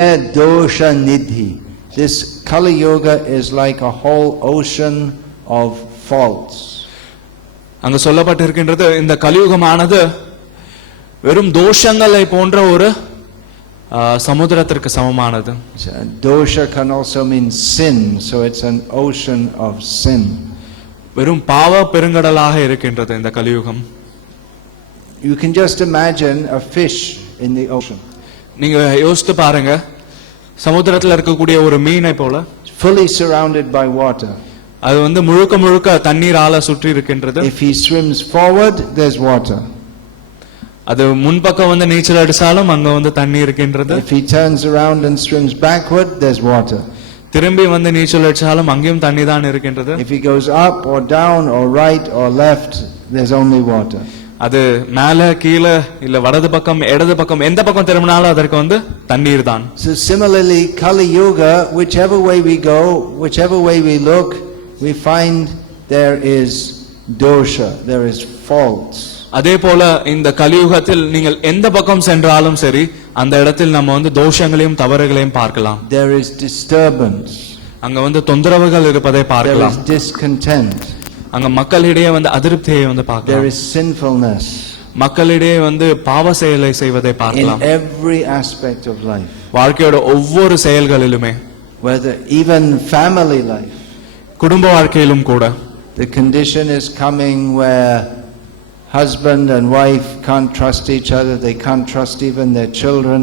dosha nidhi. This Kali-yuga is like a whole ocean of faults. அங்க சொல்லப்பட்டிருக்கின்றது இந்த கலியுகமானது வெறும் தோஷங்களை போன்ற ஒரு சமுத்திரத்திற்கு சமமானது. Dosha can also mean sin, so it's an ocean of sin. வெறும் பாவ பெருங்கடலாக இருக்கின்றது இந்த கலியுகம். You can just imagine a fish in the ocean. நீங்க யோசித்து பாருங்க, சமுத்திரத்தில் இருக்கக்கூடிய ஒரு மீனை போல, fully surrounded by water. அது வந்து முழுக்க முழுக்க தண்ணீரால சுற்றி இருக்கின்றது. If he swims forward, there's water. அது முன்பக்கம் வந்து நீச்சல் அடிச்சாலும் அங்க வந்து தண்ணி இருக்கின்றது. If he turns around and swims backward, there's water. திரும்பி வந்து நீச்சல் அடிச்சாலும் அங்கேயும் தண்ணி தான் இருக்கின்றது. If he goes up or down or right or left, there's only water. அது மேல கீழ இல்ல வலது பக்கம் இடது பக்கம் எந்த பக்கம் திரும்பினாலும் அதற்கு வந்து தண்ணீர் தான். So similarly, Kali-yuga, whichever way we go, whichever way we look, we find there is dosha, there is faults. அதே போல இந்த கலியுகத்தில் நீங்கள் எந்த பக்கம் சென்றாலும் சரி அந்த இடத்தில் நம்ம வந்து தோஷங்களையும் தவறுகளையும் பார்க்கலாம். There is disturbance. அங்க வந்து தொந்தரவுகள் இருப்பதை பார்க்கலாம். There is discontent. அங்க மக்களிடையே வந்து அதிருப்தியை வந்து பார்க்கலாம். There is sinfulness. மக்களிடையே வந்து பாவ செயலை செய்வதை பார்க்கலாம். In every aspect of life. வாழ்க்கையோட ஒவ்வொரு செயல்களிலுமே, whether even family life. குடும்ப வாழ்க்கையிலும் கூட. The condition is coming where husband and wife can't trust each other, they can't trust even their children.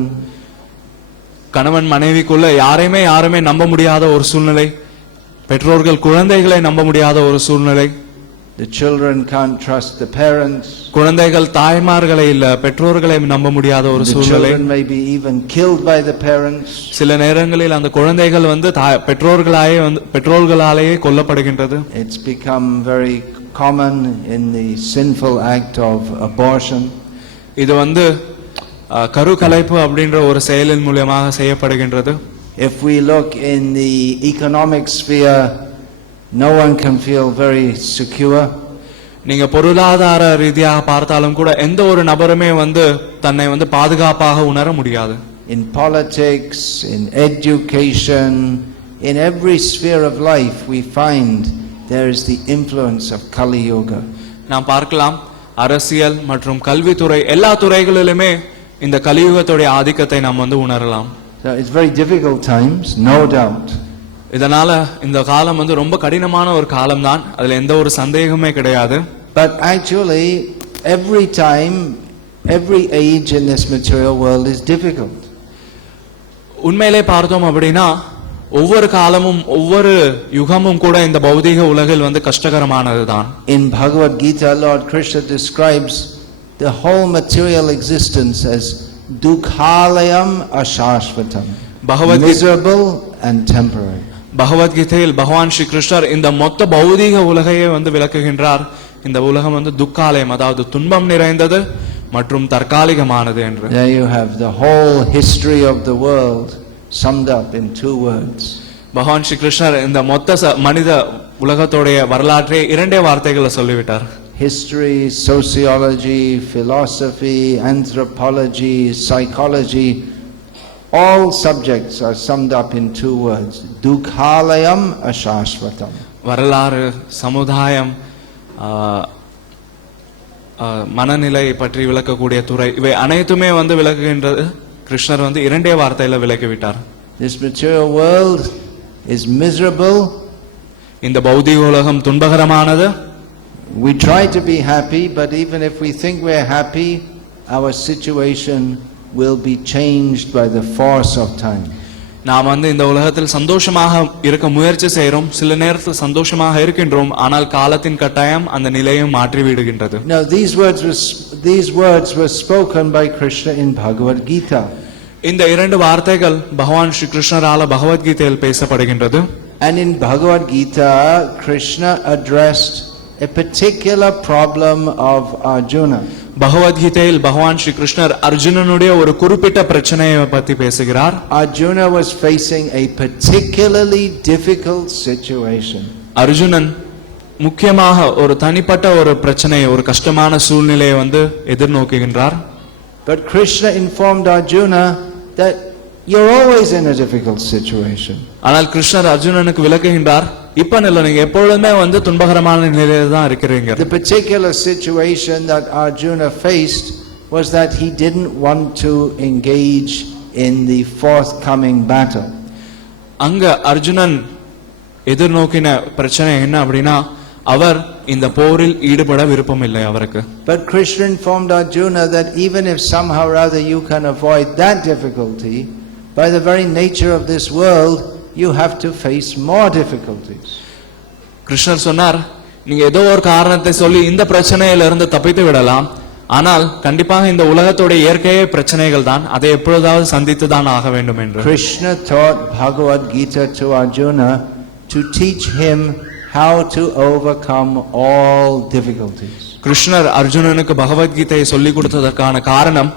கணவன் மனைவிக்குள்ள யாரையுமே நம்ப முடியாத ஒரு சூழ்நிலை, பெற்றோர்கள் குழந்தைகளை நம்ப முடியாத ஒரு சூழ்நிலை. The children can't trust the parents. குழந்தைகள் தாய்மார்களை இல்ல பெற்றோர்களை நம்ப முடியாத ஒரு சூழ்நிலை. The children may be even killed by the parents. சில நேரங்களில் அந்த குழந்தைகள் வந்து பெற்றோர்களாலேயே கொல்லப்படுகின்றது. It's become very common in the sinful act of abortion. இது வந்து கருக்கலைப்பு அப்படின்ற ஒரு செயலின் மூலமாக செய்யப்படுகின்றது. If we look in the economic sphere, no one can feel very secure. நீங்க பொருளாதார ரீதியாக பார்த்தாலும் கூட எந்த ஒரு நபருமே வந்து தன்னை வந்து பாதுகாப்பாக உணர முடியாது. In politics, in education, in every sphere of life we find there is the influence of Kali-yuga. நாம் பார்க்கலாம் அரசியல் மற்றும் கல்வித்துறை எல்லா துறைகளிலுமே இந்த கலியுகத்துடைய ஆதிக்கத்தை நாம் வந்து உணரலாம். So it's very difficult times, no doubt. இதனால இந்த காலம் வந்து ரொம்ப கடினமான ஒரு காலம் தான், அதுல எந்த ஒரு சந்தேகமே கிடையாது. But actually every time, every age in this material world is difficult. உண்மையிலே பார்த்தோம் அப்படின்னா ஒவ்வொரு காலமும் ஒவ்வொரு யுகமும் கூட இந்த பௌதீக உலகில் வந்து கஷ்டகரமானது தான். In Bhagavad-gita, Lord Krishna describes the whole material existence as dukhalayam ashashvatam, miserable and temporary. பகவத்கீதையில் பகவான் ஸ்ரீ கிருஷ்ணர் இந்த மொத்த பௌதீக உலகையே வந்து விளக்குகின்றார். இந்த உலகம் வந்து துக்காலயம், அதாவது துன்பம் நிறைந்தது மற்றும் தற்காலிகமானது என்று. There you have the whole history of the world summed up in 2 words. பகவான் ஸ்ரீ கிருஷ்ணர் இந்த மொத்த மனித உலகத்தோடைய வரலாற்றை 2 வார்த்தைகளை சொல்லிவிட்டார். History, sociology, philosophy, anthropology, psychology, all subjects are summed up in 2 words. Dukhalayam ashashvatam. வரலாறு, சமுதாயம், மனநிலை பற்றி விளக்கக்கூடிய துறை, இவை அனைத்துமே வந்து விளக்குகின்றது. கிருஷ்ணர் வந்து 2 வார்த்தையில விளக்கிவிட்டார். This material world is miserable. இந்த பௌதீக உலகம் துன்பகரமானது. We try to be happy, but even if we think we're happy, our situation will be changed by the force of time. நாம் வந்து இந்த உலகத்தில் சந்தோஷமாக இருக்க முயற்சி செய்கிறோம், சில நேரத்தில் சந்தோஷமாக இருக்கின்றோம், ஆனால் காலத்தின் கட்டாயம் அந்த நிலையை மாற்றி விடுகின்றது. Now these words were spoken by Krishna in Bhagavad-gita. இந்த 2 வார்த்தைகள் பகவான் ஸ்ரீ கிருஷ்ணரால பகவத்கீதையில் பேசப்படுகின்றது. And in Bhagavad-gita, Krishna addressed a particular problem of Arjuna. பகவத்கீதையில் பகவான் ஸ்ரீ கிருஷ்ணர் அர்ஜுனனுடைய ஒரு குறிப்பிட்ட பிரச்சனையை பற்றி பேசுகிறார். Arjuna was facing a particularly difficult situation. Arjunan முக்கியமாக ஒரு தனிப்பட்ட ஒரு பிரச்சனை, ஒரு கஷ்டமான சூழ்நிலையை வந்து எதிர்நோக்குகின்றார். But Krishna informed Arjuna that you're always in a difficult situation. ஆனால் கிருஷ்ணர் அர்ஜுனனுக்கு விளக்குகின்றார், இப்ப இல்ல, நீங்க எப்பொழுதுமே வந்து துன்பகரமான நிலையில தான் இருக்கிறீங்க. The particular situation that Arjuna faced was that he didn't want to engage in the forthcoming battle. அங்க அர்ஜுனன் எதிர்நோக்கின பிரச்சனை என்ன அப்படின்னா, அவர் இந்த போரில் ஈடுபட விருப்பம் இல்லை அவருக்கு. But Krishna informed Arjuna that even if somehow or other you can avoid that difficulty, by the very nature of this world you have to face more difficulties. கிருஷ்ணர் சொன்னார், நீங்க ஏதோ ஒரு காரணத்தை சொல்லி இந்த பிரச்சனையில இருந்து தப்பித்து விடலாம், ஆனால் கண்டிப்பாக இந்த உலகத்தோட இயற்கையே பிரச்சனைகள் தான், அதை எப்பொழுதாவது சந்தித்து தான் ஆக வேண்டும் என்று. Krishna taught Bhagavad-gita to Arjuna to teach him how to overcome all difficulties. கிருஷ்ணர் அர்ஜுனனுக்கு பகவத்கீதையை சொல்லிக் கொடுத்ததற்கான காரணம்,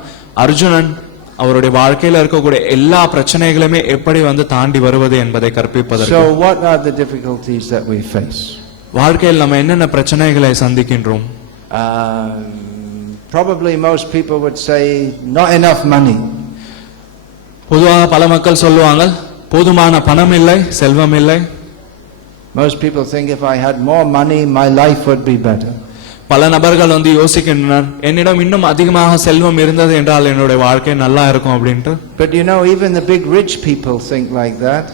அர்ஜுனன் அவருடைய வாழ்க்கையில இருக்கக்கூடிய எல்லா பிரச்சனைகளுமே எப்படி வந்து தாண்டி வருவது என்பதை கற்பிப்பதற்கு. So what are the difficulties that we face? வாழ்க்கையில் நம்ம என்னென்ன பிரச்சனைகளை சந்திக்கின்றோம்? Probably most people would say not enough money. பொதுவாக பல மக்கள் சொல்லுவாங்க, போதுமான பணம் இல்லை, செல்வம் இல்லை. Most people think if I had more money my life would be better. பல நபர்கள் வந்து யோசிக்கின்றனர், என்னிடம் இன்னும் அதிகமாக செல்வம் இருந்தது என்றால் என்னுடைய வாழ்க்கை நல்லா இருக்கும் அப்படின்ட்டு. But you know, even the big rich people think like that.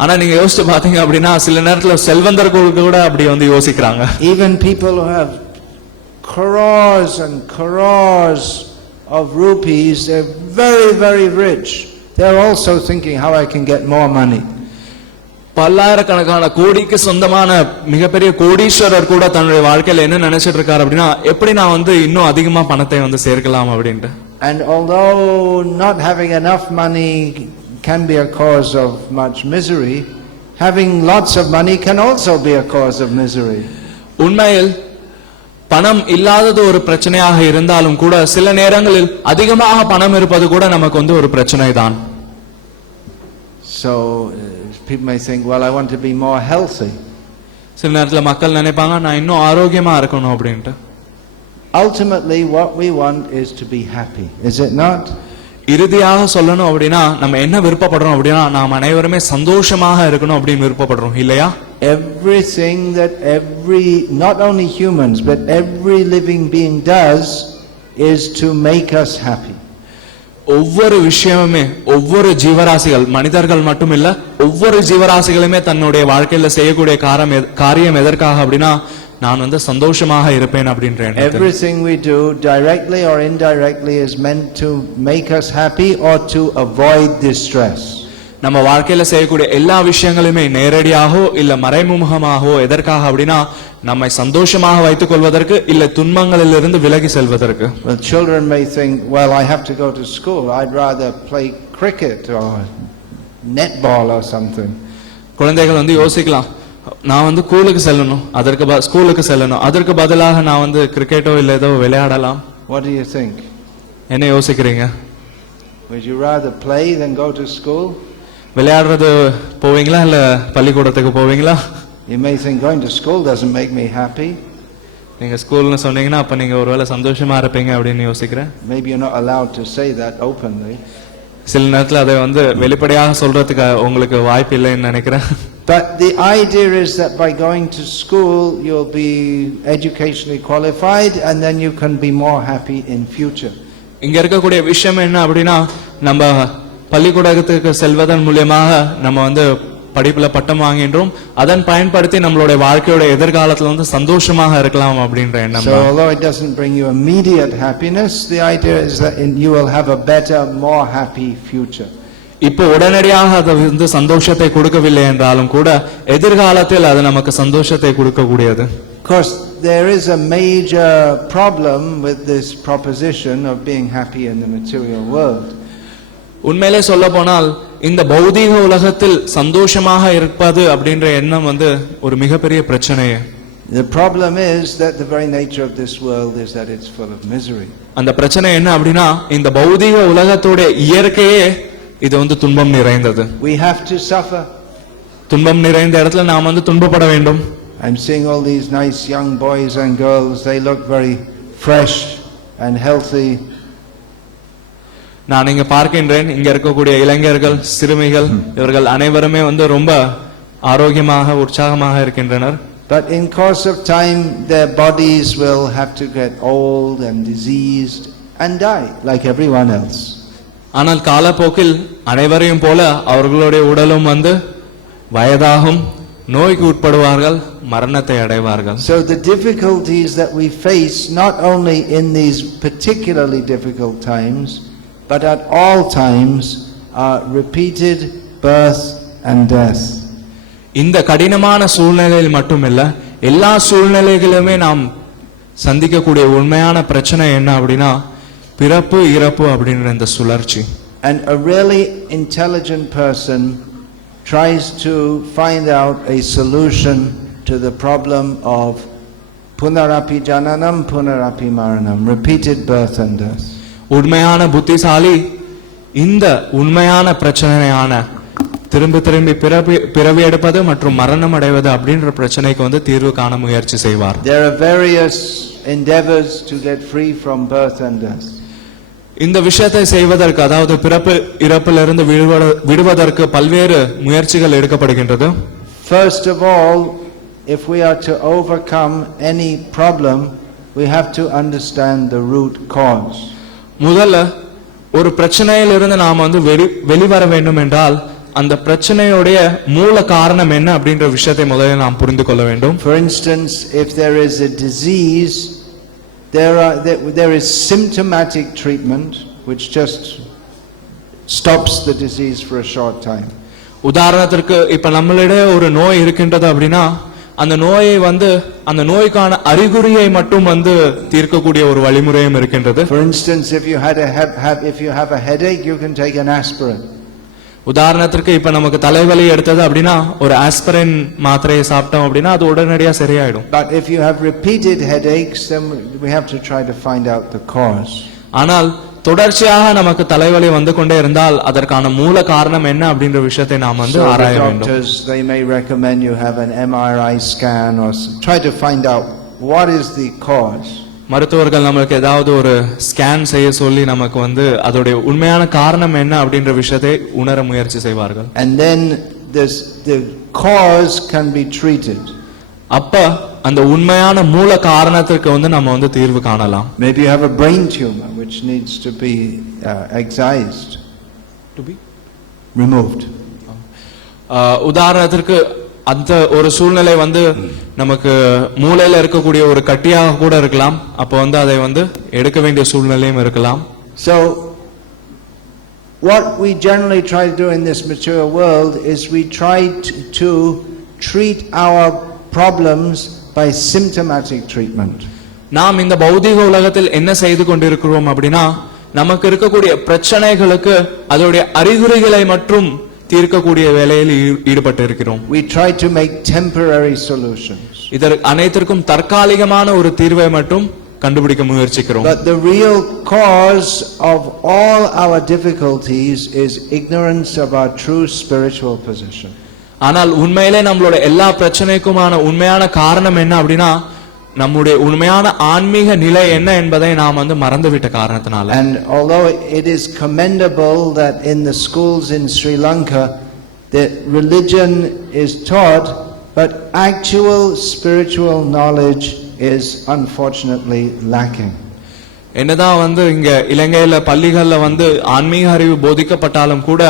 ஆனா நீங்க யோசிச்சு பாத்தீங்க அப்படின்னா சில நேரத்துல செல்வந்தர்கள் கூட அப்படி வந்து யோசிக்கிறாங்க. Even people who have crores and crores of rupees, they're very very rich, they're also thinking how I can get more money. பல்லாயிரக்கணக்கான கோடிக்கு சொந்தமான மிகப்பெரிய கோடீஸ்வரர் கூட தன்னுடைய வாழ்க்கையில என்ன நினைச்சிட்டு இருக்காரு அப்படின்னா, எப்படி நான் வந்து இன்னும் அதிகமா பணத்தை வந்து சேர்க்கலாம் அப்படின்ட்டு. And although not having enough money can be a cause of much misery, having lots of money can also be a cause of misery. உண்மையில் பணம் இல்லாதது ஒரு பிரச்சனையாக இருந்தாலும் கூட சில நேரங்களில் அதிகமாக பணம் இருப்பது கூட நமக்கு வந்து ஒரு பிரச்சனை தான். So people may think, well, I want to be more healthy. சில நேரத்துல மக்கள் நினைப்பாங்க, நான் இன்னும் ஆரோக்கியமா இருக்கணும் அப்படின்ட்டு. Ultimately what we want is to be happy, is it not? இறுதியாக சொல்லணும் அப்படின்னா நம்ம என்ன விருப்பப்படுறோம் அப்படின்னா, நாம் அனைவருமே சந்தோஷமாக இருக்கணும் அப்படின்னு விருப்பப்படுறோம் இல்லையா? Everything that not only humans but every living being does is to make us happy. ஒவ்வொரு விஷயமுமே, ஒவ்வொரு ஜீவராசிகள், மனிதர்கள் மட்டும் இல்ல, ஒவ்வொரு ஜீவராசிகளுமே தன்னுடைய வாழ்க்கையில செய்யக்கூடிய காரியம் எதற்காக அப்படின்னா, நான் வந்து சந்தோஷமாக இருப்பேன் அப்படின்ற எண்ணம். Everything we do directly or indirectly is meant to make us happy or to avoid distress. நம்ம வாழ்க்கையில செய்யக்கூடிய எல்லா விஷயங்களுமே நேரடியாகவோ இல்ல மறைமுகமாகவோ எதற்காக அப்படின்னா, நம்மை சந்தோஷமாக வைத்துக் கொள்வதற்கு இல்ல துன்பங்களிலிருந்து விலகி செல்வதற்கு. Well, children may think, well, I have to go to school, I'd rather play cricket or netball or something. குழந்தைகள் வந்து யோசிக்கலாம், நான் வந்து ஸ்கூலுக்கு செல்லணும், அதற்கு பதிலாக நான் வந்து கிரிக்கெட்டோ இல்ல ஏதோ விளையாடலாம். What do you think? என்ன யோசிக்கிறீங்க? Would you rather play than go to school? விளையாடுறது போவீங்களா இல்ல பள்ளிக்கூடத்துக்கு போவீங்களா? You may think going to school doesn't make me happy. நீங்க ஸ்கூல்னு சொன்னீங்கன்னா அப்ப நீங்க ஒருவேளை சந்தோஷமா இருப்பீங்க அப்படின்னு யோசிக்கிறேன். Maybe you're not allowed to say that openly. சில நேரத்துல அதை வந்து வெளிப்படையாக சொல்றதுக்கு உங்களுக்கு வாய்ப்பு இல்லைன்னு நினைக்கிறேன். But the idea is that by going to school you'll be educationally qualified and then you can be more happy in future. இங்க இருக்கக்கூடிய விஷயம் என்ன அப்படின்னா, நம்ம பள்ளிக்கூடத்துக்கு செல்வதன் மூலமாக நம்ம வந்து படிப்புல பட்டம் வாங்கின்றோம், அதன் பயன்படுத்தி நம்மளுடைய வாழ்க்கையோட எதிர்காலத்துல வந்து சந்தோஷமாக இருக்கலாம் அப்படின்ற எண்ணம். So although it doesn't bring you immediate happiness, the idea is that you will have a better, more happy future. இப்போ உடனடியாக அது வந்து சந்தோஷத்தை கொடுக்கவில்லை என்றாலும் கூட எதிர்காலத்தில் அது நமக்கு சந்தோஷத்தை கொடுக்கக்கூடியது. Of course, there is a major problem with this proposition of being happy in the material world. உண்மையிலே சொல்ல போனால் இந்த பௌதீக உலகத்தில் சந்தோஷமாக இருப்பது அப்படின்ற எண்ணம் வந்து ஒரு மிகப்பெரிய பிரச்சனையே. The problem is that the very nature of this world is that it's full of misery. அந்த பிரச்சனை என்ன அப்படின்னா, இந்த பௌதீக உலகத்தோட இயற்கையே இது வந்து துன்பம் நிறைந்தது. We have to suffer. துன்பம் நிறைந்த இடத்துல நாம் வந்து துன்பப்பட வேண்டும். I'm seeing all these nice young boys and girls, they look very fresh and healthy. நான் இங்க பார்க்கின்றேன், இங்க இருக்கக்கூடிய இளைஞர்கள், சிறுமிகள், இவர்கள் அனைவருமே வந்து ரொம்ப ஆரோக்கியமாக உற்சாகமாக இருக்கின்றனர். But in course of time, their bodies will have to get old and diseased and die like everyone else. ஆனால் காலப்போக்கில் அனைவரையும் போல அவர்களுடைய உடலும் வந்து வயதாகும், நோய்க்கு உட்படுவார்கள், மரணத்தை அடைவார்கள். So the difficulties that we face not only in these particularly difficult times, but at all times are repeated birth and death. இந்த கடினமான சூழ்நிலையில் மட்டுமில்ல, எல்லா சூழ்நிலைகளிலுமே நாம் சந்திக்கக்கூடிய உண்மையான பிரச்சனை என்ன அப்படின்னா பிறப்பு இறப்பு அப்படின்ற இந்த சுழற்சி. And a really intelligent person tries to find out a solution to the problem of punarapi jananam punarapi maranam, repeated birth and death. உண்மையான புத்திசாலி இந்த உண்மையான பிரச்சனையான திரும்பி திரும்பி பிறவி எடுப்பது மற்றும் மரணம் அடைவது அப்படின்ற பிரச்சனைக்கு வந்து தீர்வு காண முயற்சி செய்வார். There are various endeavors to get free from birth and death. இந்த விஷயத்தை செய்வதற்கு, அதாவது பிறப்பு இறப்பிலிருந்து விடுவதற்கு பல்வேறு முயற்சிகள் எடுக்கப்படுகின்றது. First of all, if we are to overcome any problem, we have to understand the root cause. முதல்ல ஒரு பிரச்சனையிலிருந்து நாம் வந்து வெளிவர வேண்டும் என்றால் அந்த பிரச்சனையுடைய மூல காரணம் என்ன அப்படின்ற விஷயத்தை முதல்ல நாம் புரிந்து கொள்ள வேண்டும். For instance, if there is a disease, there is symptomatic treatment which just stops the disease for a short time. உதாரணத்திற்கு இப்ப நம்மளிடையே ஒரு நோய் இருக்கின்றது அப்படின்னா அந்த நோயை வந்து அந்த நோய்க்கான அறிகுறியை மட்டும் வந்து தீர்க்கக்கூடிய ஒரு வழிமுறையும் இருக்கின்றது. For instance, if you have a headache, you can take an aspirin. உதாரணத்திற்கு இப்ப நமக்கு தலைவலி எடுத்தது அப்படின்னா ஒரு ஆஸ்பிரின் மாத்திரையை சாப்பிட்டோம் அப்படின்னா அது உடனடியாக சரியாயிடும். But if you have repeated headaches, then we have to try to find out the cause. ஆனால் தொடர்ச்சியாக நமக்கு தலைவலி வந்து கொண்டே இருந்தால் அதற்கான மூல காரணம் என்ன அப்படின்ற விஷயத்தை நாம் வந்து ஆராய வேண்டும். Doctors, they may recommend you have an MRI scan or try to find out what is the cause. மருத்துவர்கள் நமக்கு ஏதாவது ஒரு ஸ்கேன் செய்ய சொல்லி நமக்கு வந்து அதோட உண்மையான காரணம் என்ன அப்படின்ற விஷயத்தை உணர முயற்சி செய்வார்கள். And then the cause can be treated. அப்ப அந்த உண்மையான மூல காரணத்துக்கு வந்து நம்ம வந்து தீர்வு காணலாம். Maybe you have a brain tumor which needs to be excised, to be removed. உதாரணத்திற்கு அந்த ஒரு சூழ்நிலை வந்து நமக்கு மூளையில இருக்கக்கூடிய ஒரு கட்டியாக கூட இருக்கலாம். அப்ப வந்து அதை வந்து எடுக்க வேண்டிய சூழ்நிலையும் இருக்கலாம். So what we generally try to do in this material world is we try to treat our problems by symptomatic treatment. நாம் இந்த பௌதிக உலகத்தில் என்ன செய்து கொண்டிருக்கிறோம் அப்படின்னா நமக்கு இருக்கக்கூடிய பிரச்சனைகளுக்கு அதோடைய அறிகுறிகளை மற்றும் தீர்க்கக்கூடிய வேலையில் ஈடுபட்டு இருக்கிறோம். We try to make temporary solutions. இதற்கு அனைத்திற்கும் தற்காலிகமான ஒரு தீர்வை மட்டும் கண்டுபிடிக்க முயற்சிக்கிறோம். But the real cause of all our difficulties is ignorance of our true spiritual position. ஆனால் உண்மையிலே நம்மளோட எல்லா பிரச்சனைக்குமான உண்மையான காரணம் என்ன அப்படின்னா நம்முடைய உண்மையான ஆன்மீக நிலை என்ன என்பதை நாம் வந்து மறந்துவிட்ட காரணத்தினால. And although it is commendable that in the schools in Sri Lanka that religion is taught, but actual spiritual knowledge is unfortunately lacking. என்னதான் வந்து இங்க இலங்கையில பள்ளிகள்ல வந்து ஆன்மீக அறிவு போதிக்கப்பட்டாலும் கூட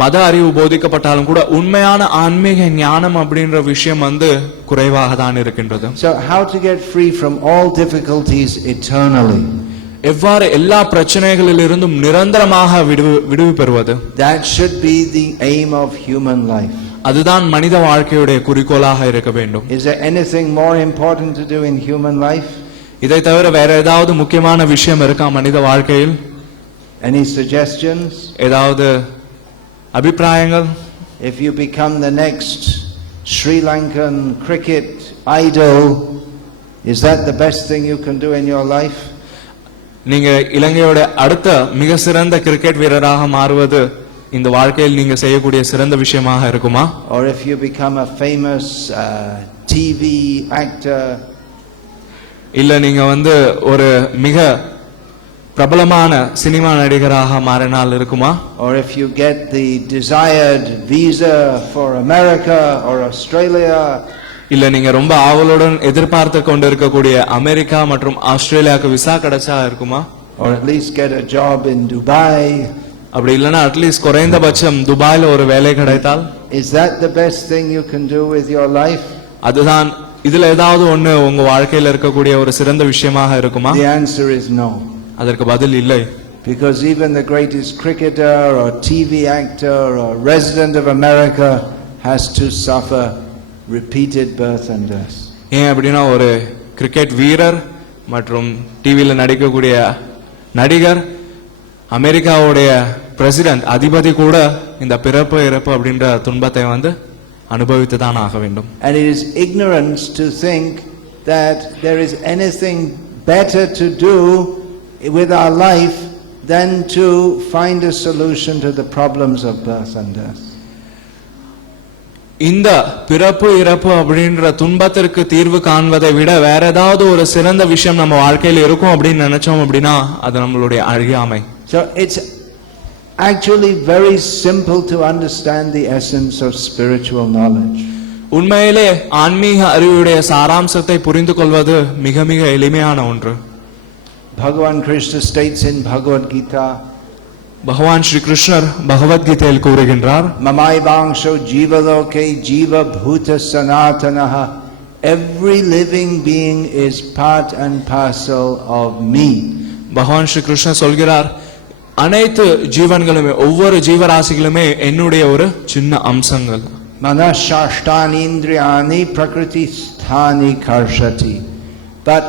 மத அறிவு போதிக்கப்பட்டாலும் கூட உண்மையான ஆன்மீக ஞானம் அப்படின்ற விஷயம் வந்து குறைவாக தான் இருக்கின்றது. So how to get free from all difficulties eternally? எவ்வாறு எல்லா பிரச்சனைகளிலிருந்தும் நிரந்தரமாக விடுவி பெறுவது? That should be the aim of human life. அதுதான் மனித வாழ்க்கையுடைய குறிக்கோளாக இருக்க வேண்டும். Is there anything more important to do in human life? இதை தவிர வேற ஏதாவது முக்கியமான விஷயம் இருக்கா மனித வாழ்க்கையில்? Any suggestions? ஏதாவது அபிப்பிராயங்கள்? If you become the next Sri Lankan cricket idol, is that the best thing you can do in your life? நீங்க இலங்கையோட அடுத்த மிக சிறந்த கிரிக்கெட் வீரராக மாறுவது இந்த வாழ்க்கையில் நீங்க செய்யக்கூடிய சிறந்த விஷயமாக இருக்குமா? Or if you become a famous TV actor, இல்ல நீங்க வந்து ஒரு மிக பிரபலமான சினிமா நடிகராக மாறினால் இருக்குமா? Or if you get the desired visa for America or Australia, இல்ல நீங்க ரொம்ப ஆவலுடன் எதிர்பார்த்து கொண்டிருக்கக்கூடிய அமெரிக்கா மற்றும் ஆஸ்திரேலியாவுக்கு விசா கிடைச்சா இருக்குமா? or at least get a job in Dubai, அப்படி இல்லனா அட்லீஸ்ட் குறைந்தபட்சம் துபாயில ஒரு வேலை கிடைத்தால், is that the best thing you can do with your life? அதுதான் இதுல ஏதாவது ஒண்ணு உங்க வாழ்க்கையில இருக்கக்கூடிய ஒரு சிறந்த விஷயமாக இருக்குமா? The answer is no. அதற்கு பதில் இல்லை. Because even the greatest cricketer or TV actor or resident of America has to suffer repeated birth and death. ஏன் அப்படின்னா ஒரு கிரிக்கெட் வீரர் மற்றும் டிவியில நடிக்கக்கூடிய நடிகர், அமெரிக்காவுடைய பிரசிடென்ட் அதிபதி கூட இந்த பிறப்பு இறப்பு அப்படின்ற துன்பத்தை அனுபவித்து தான் ஆக வேண்டும். And it is ignorance to think that there is anything better to do with our life than to find a solution to the problems of birth and death. இந்த பிறப்பு இறப்பு அப்படின்ற துன்பத்திற்கு தீர்வு காண்பதை விட வேற ஏதாவது ஒரு சிறந்த விஷயம் நம்ம வாழ்க்கையில இருக்கும் அப்படின்னு நினைச்சோம் அப்படின்னா அது நம்மளுடைய அறியாமை. So it's actually very simple to understand the essence of spiritual knowledge. உண்மையிலே ஆன்மீக அறிவுடைய சாராம்சத்தை புரிந்து கொள்வது மிக மிக எளிமையான ஒன்று. Bhagavan Krishna states in Bhagavad-gita, பகவான் ஸ்ரீ கிருஷ்ணர் பகவத்கீதையில் கூறுகின்றார், Mamaivangsho jivaloke jiva bhuta sanatanaha, every living being is part and parcel of me. பகவான் ஸ்ரீ கிருஷ்ணர் சொல்கிறார், அனைத்து ஜீவன்களுமே ஒவ்வொரு ஜீவராசிகளுமே என்னுடைய ஒரு சின்ன அம்சங்கள். Manashashtani indriyani prakriti sthani karshati. But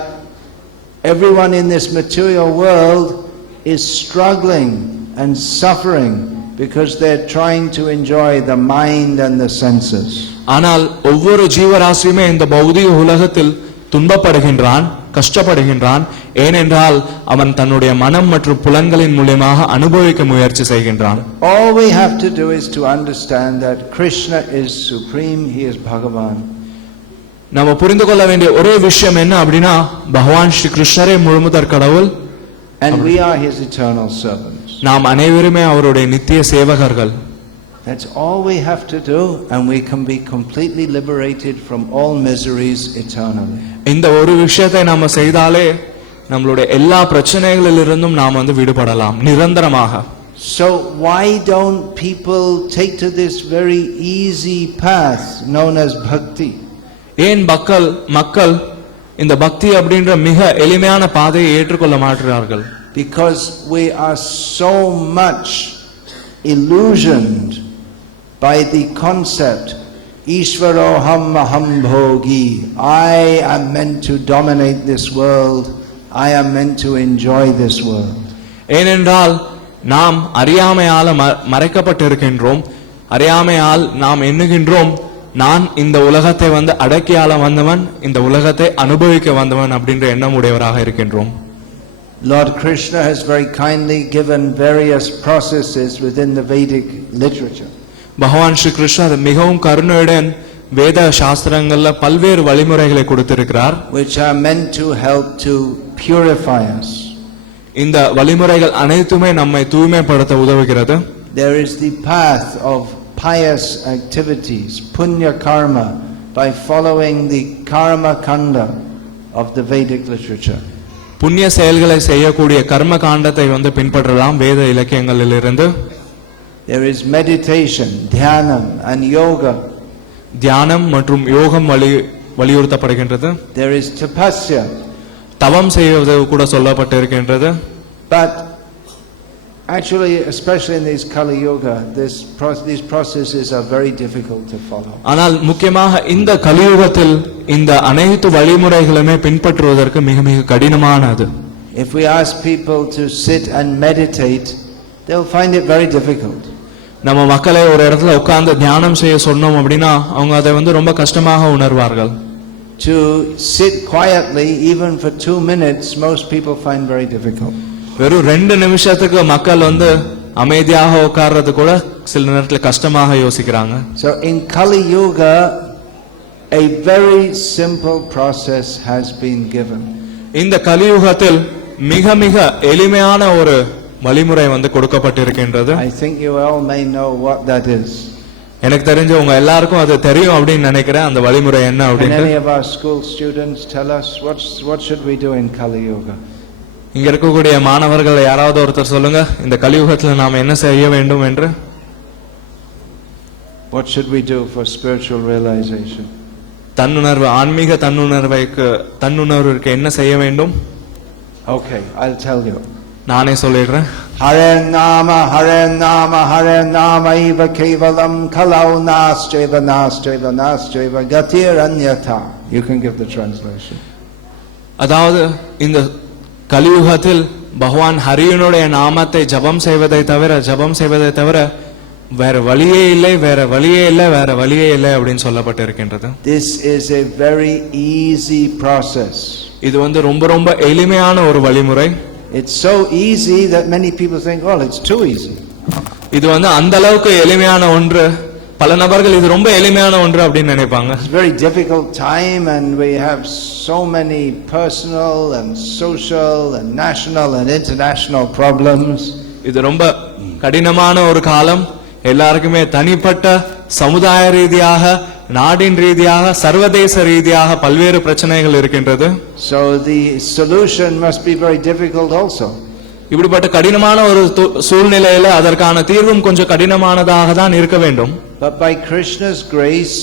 everyone in this material world is struggling and suffering because they're trying to enjoy the mind and the senses. ஆனால் ஒவ்வொரு ஜீவராசியுமே இந்த பௌதிக உலகத்தில் துன்பப்படுகின்றான், கஷ்டப்படுகின்றான். ஏனென்றால் அவன் தன்னுடைய மனம் மற்றும் புலன்களின் மூலமாக அனுபவிக்க முயற்சி செய்கின்றான். All we have to do is to understand that Krishna is supreme, he is Bhagavan. நம்ம புரிந்து கொள்ள வேண்டிய ஒரே விஷயம் என்ன அப்படின்னா, பகவான் ஸ்ரீ கிருஷ்ணரே முழுமுதற் கடவுள், and we are his eternal servants. நாம் அனைவருமே அவருடைய நித்திய சேவகர்கள். That's all we have to do, and we can be completely liberated from all miseries eternally. இந்த ஒரு விஷயத்தை நாம செய்தாலே நம்மளுடைய எல்லா பிரச்சனைகளிலிருந்தும் நாம் விடுபடலாம் நிரந்தரமாக. So why don't people take to this very easy path known as bhakti? ஏன் மக்கள் இந்த பக்தி அப்படின்ற மிக எளிமையான பாதையை ஏற்றுக்கொள்ள மாட்டார்கள்? Because we are so much illusioned by the concept Ishvaroham aham bhogi. I am meant to dominate this world. I am meant to enjoy this world. ஏனென்றால் நாம் அறியாமையால் மறைக்கப்பட்டிருக்கின்றோம். அறியாமையால் நாம் எண்ணுகின்றோம், நான் இந்த உலகத்தை அடக்கியாள வந்தவன், இந்த உலகத்தை அனுபவிக்க வந்தவன் அப்படின்ற எண்ணம் உடையவராக இருக்கின்றோம். Lord Krishna has very kindly given various processes within the Vedic literature. பகவான் ஸ்ரீ கிருஷ்ணர் மிகவும் கருணையுடன் வேத சாஸ்திரங்கள்ல பல்வேறு வழிமுறைகளை கொடுத்திருக்கிறார், which are meant to help to purify us. இந்த வழிமுறைகள் அனைத்துமே நம்மை தூய்மைப்படுத்த உதவுகிறது. There is the path of pious activities, punya karma, by following the karma kanda of the Vedic literature. புண்ணிய செயல்களை செய்யக்கூடிய கர்ம காண்டத்தை பின்பற்றலாம் வேத இலக்கியங்களிலிருந்து. There is meditation, dhyanam and yoga. தியானம் மற்றும் யோகம் வலியுறுத்தப்படுகின்றது. There is tapasya. தவம் செய்வது கூட சொல்லப்பட்டிருக்கின்றது. But actually, especially in this Kali-yuga, these processes are very difficult to follow. ஆனால் முக்கியமாக இந்த கலியுகத்தில் இந்த அனைத்து வழிமுறைகளுமே பின்பற்றுவதற்கு மிக மிக கடினமானது. If we ask people to sit and meditate, they'll find it very difficult. நம்ம மக்களை ஒரு இடத்துல உட்கார்ந்து தியானம் செய்ய சொன்னோம் அப்படின்னா அவங்க அதை ரொம்ப கஷ்டமாக உணர்வார்கள். To sit quietly even for 2 minutes, most people find very difficult. வெறும் 2 நிமிஷத்துக்கு மக்கள் அமைதியாக உட்கார்றது கூட சில நேரத்துல கஷ்டமாக யோசிக்கிறாங்க. So in Kali-yuga, a very simple process has been given. இந்த கலியுகத்தில் மிக மிக எளிமையான ஒரு வழிமுறை வந்து கொடுக்கப்பட்டிருக்கின்றது. I think you all may know what that is. எனக்கு தெரிஞ்ச உங்க எல்லாருக்கும் அது தெரியும் அப்படின்னு நினைக்கிறேன். அந்த வழிமுறை என்ன Can அப்படின்னு any of our school students tell us what should we do in Kali-yuga? இங்க இருக்கக்கூடிய மாணவர்கள் யாராவது ஒருத்தர் சொல்லுங்க, இந்த கலியுகத்துல நாம என்ன செய்ய வேண்டும் என்று. What should we do for spiritual realization? தன்னுணர்வு, ஆன்மீக தன்னுணர்வுக்கு என்ன செய்ய வேண்டும்? Okay, I'll tell you. நானே சொல்லிடுறேன். Hare Nama Hare Nama Eva Kevalam Kalau Nastreva Gatir Anyatha. You can give the translation. அதாவது இந்த கலியுகத்தில் பகவான் ஹரியினுடைய நாமத்தை ஜபம் செய்வதை தவிர வேற வழியே இல்லை அப்படின்னு சொல்லப்பட்டிருக்கின்றது. This is a very easy process. இது வந்து ரொம்ப எளிமையான ஒரு வழிமுறை. It's so easy that many people think, oh, it's too easy. இது வந்து அந்த அளவுக்கு எளிமையான ஒன்று, பல நபர்கள் இது ரொம்ப எளிமையான ஒன்று அப்படின்னு நினைப்பாங்க. It's a very difficult time and we have so many personal and social and national and international problems. இது ரொம்ப கடினமான ஒரு காலம். எல்லாருக்குமே தனிப்பட்ட, சமுதாய ரீதியாக, நாடின் ரீதியாக, சர்வதேச ரீதியாக பல்வேறு பிரச்சனைகள் இருக்கின்றது. So the solution must be very difficult also. இப்படிப்பட்ட கடினமான ஒரு சூழ்நிலையில அதற்கான தீர்வும் கொஞ்சம் கடினமானதாக தான் இருக்க வேண்டும். But by Krishna's grace,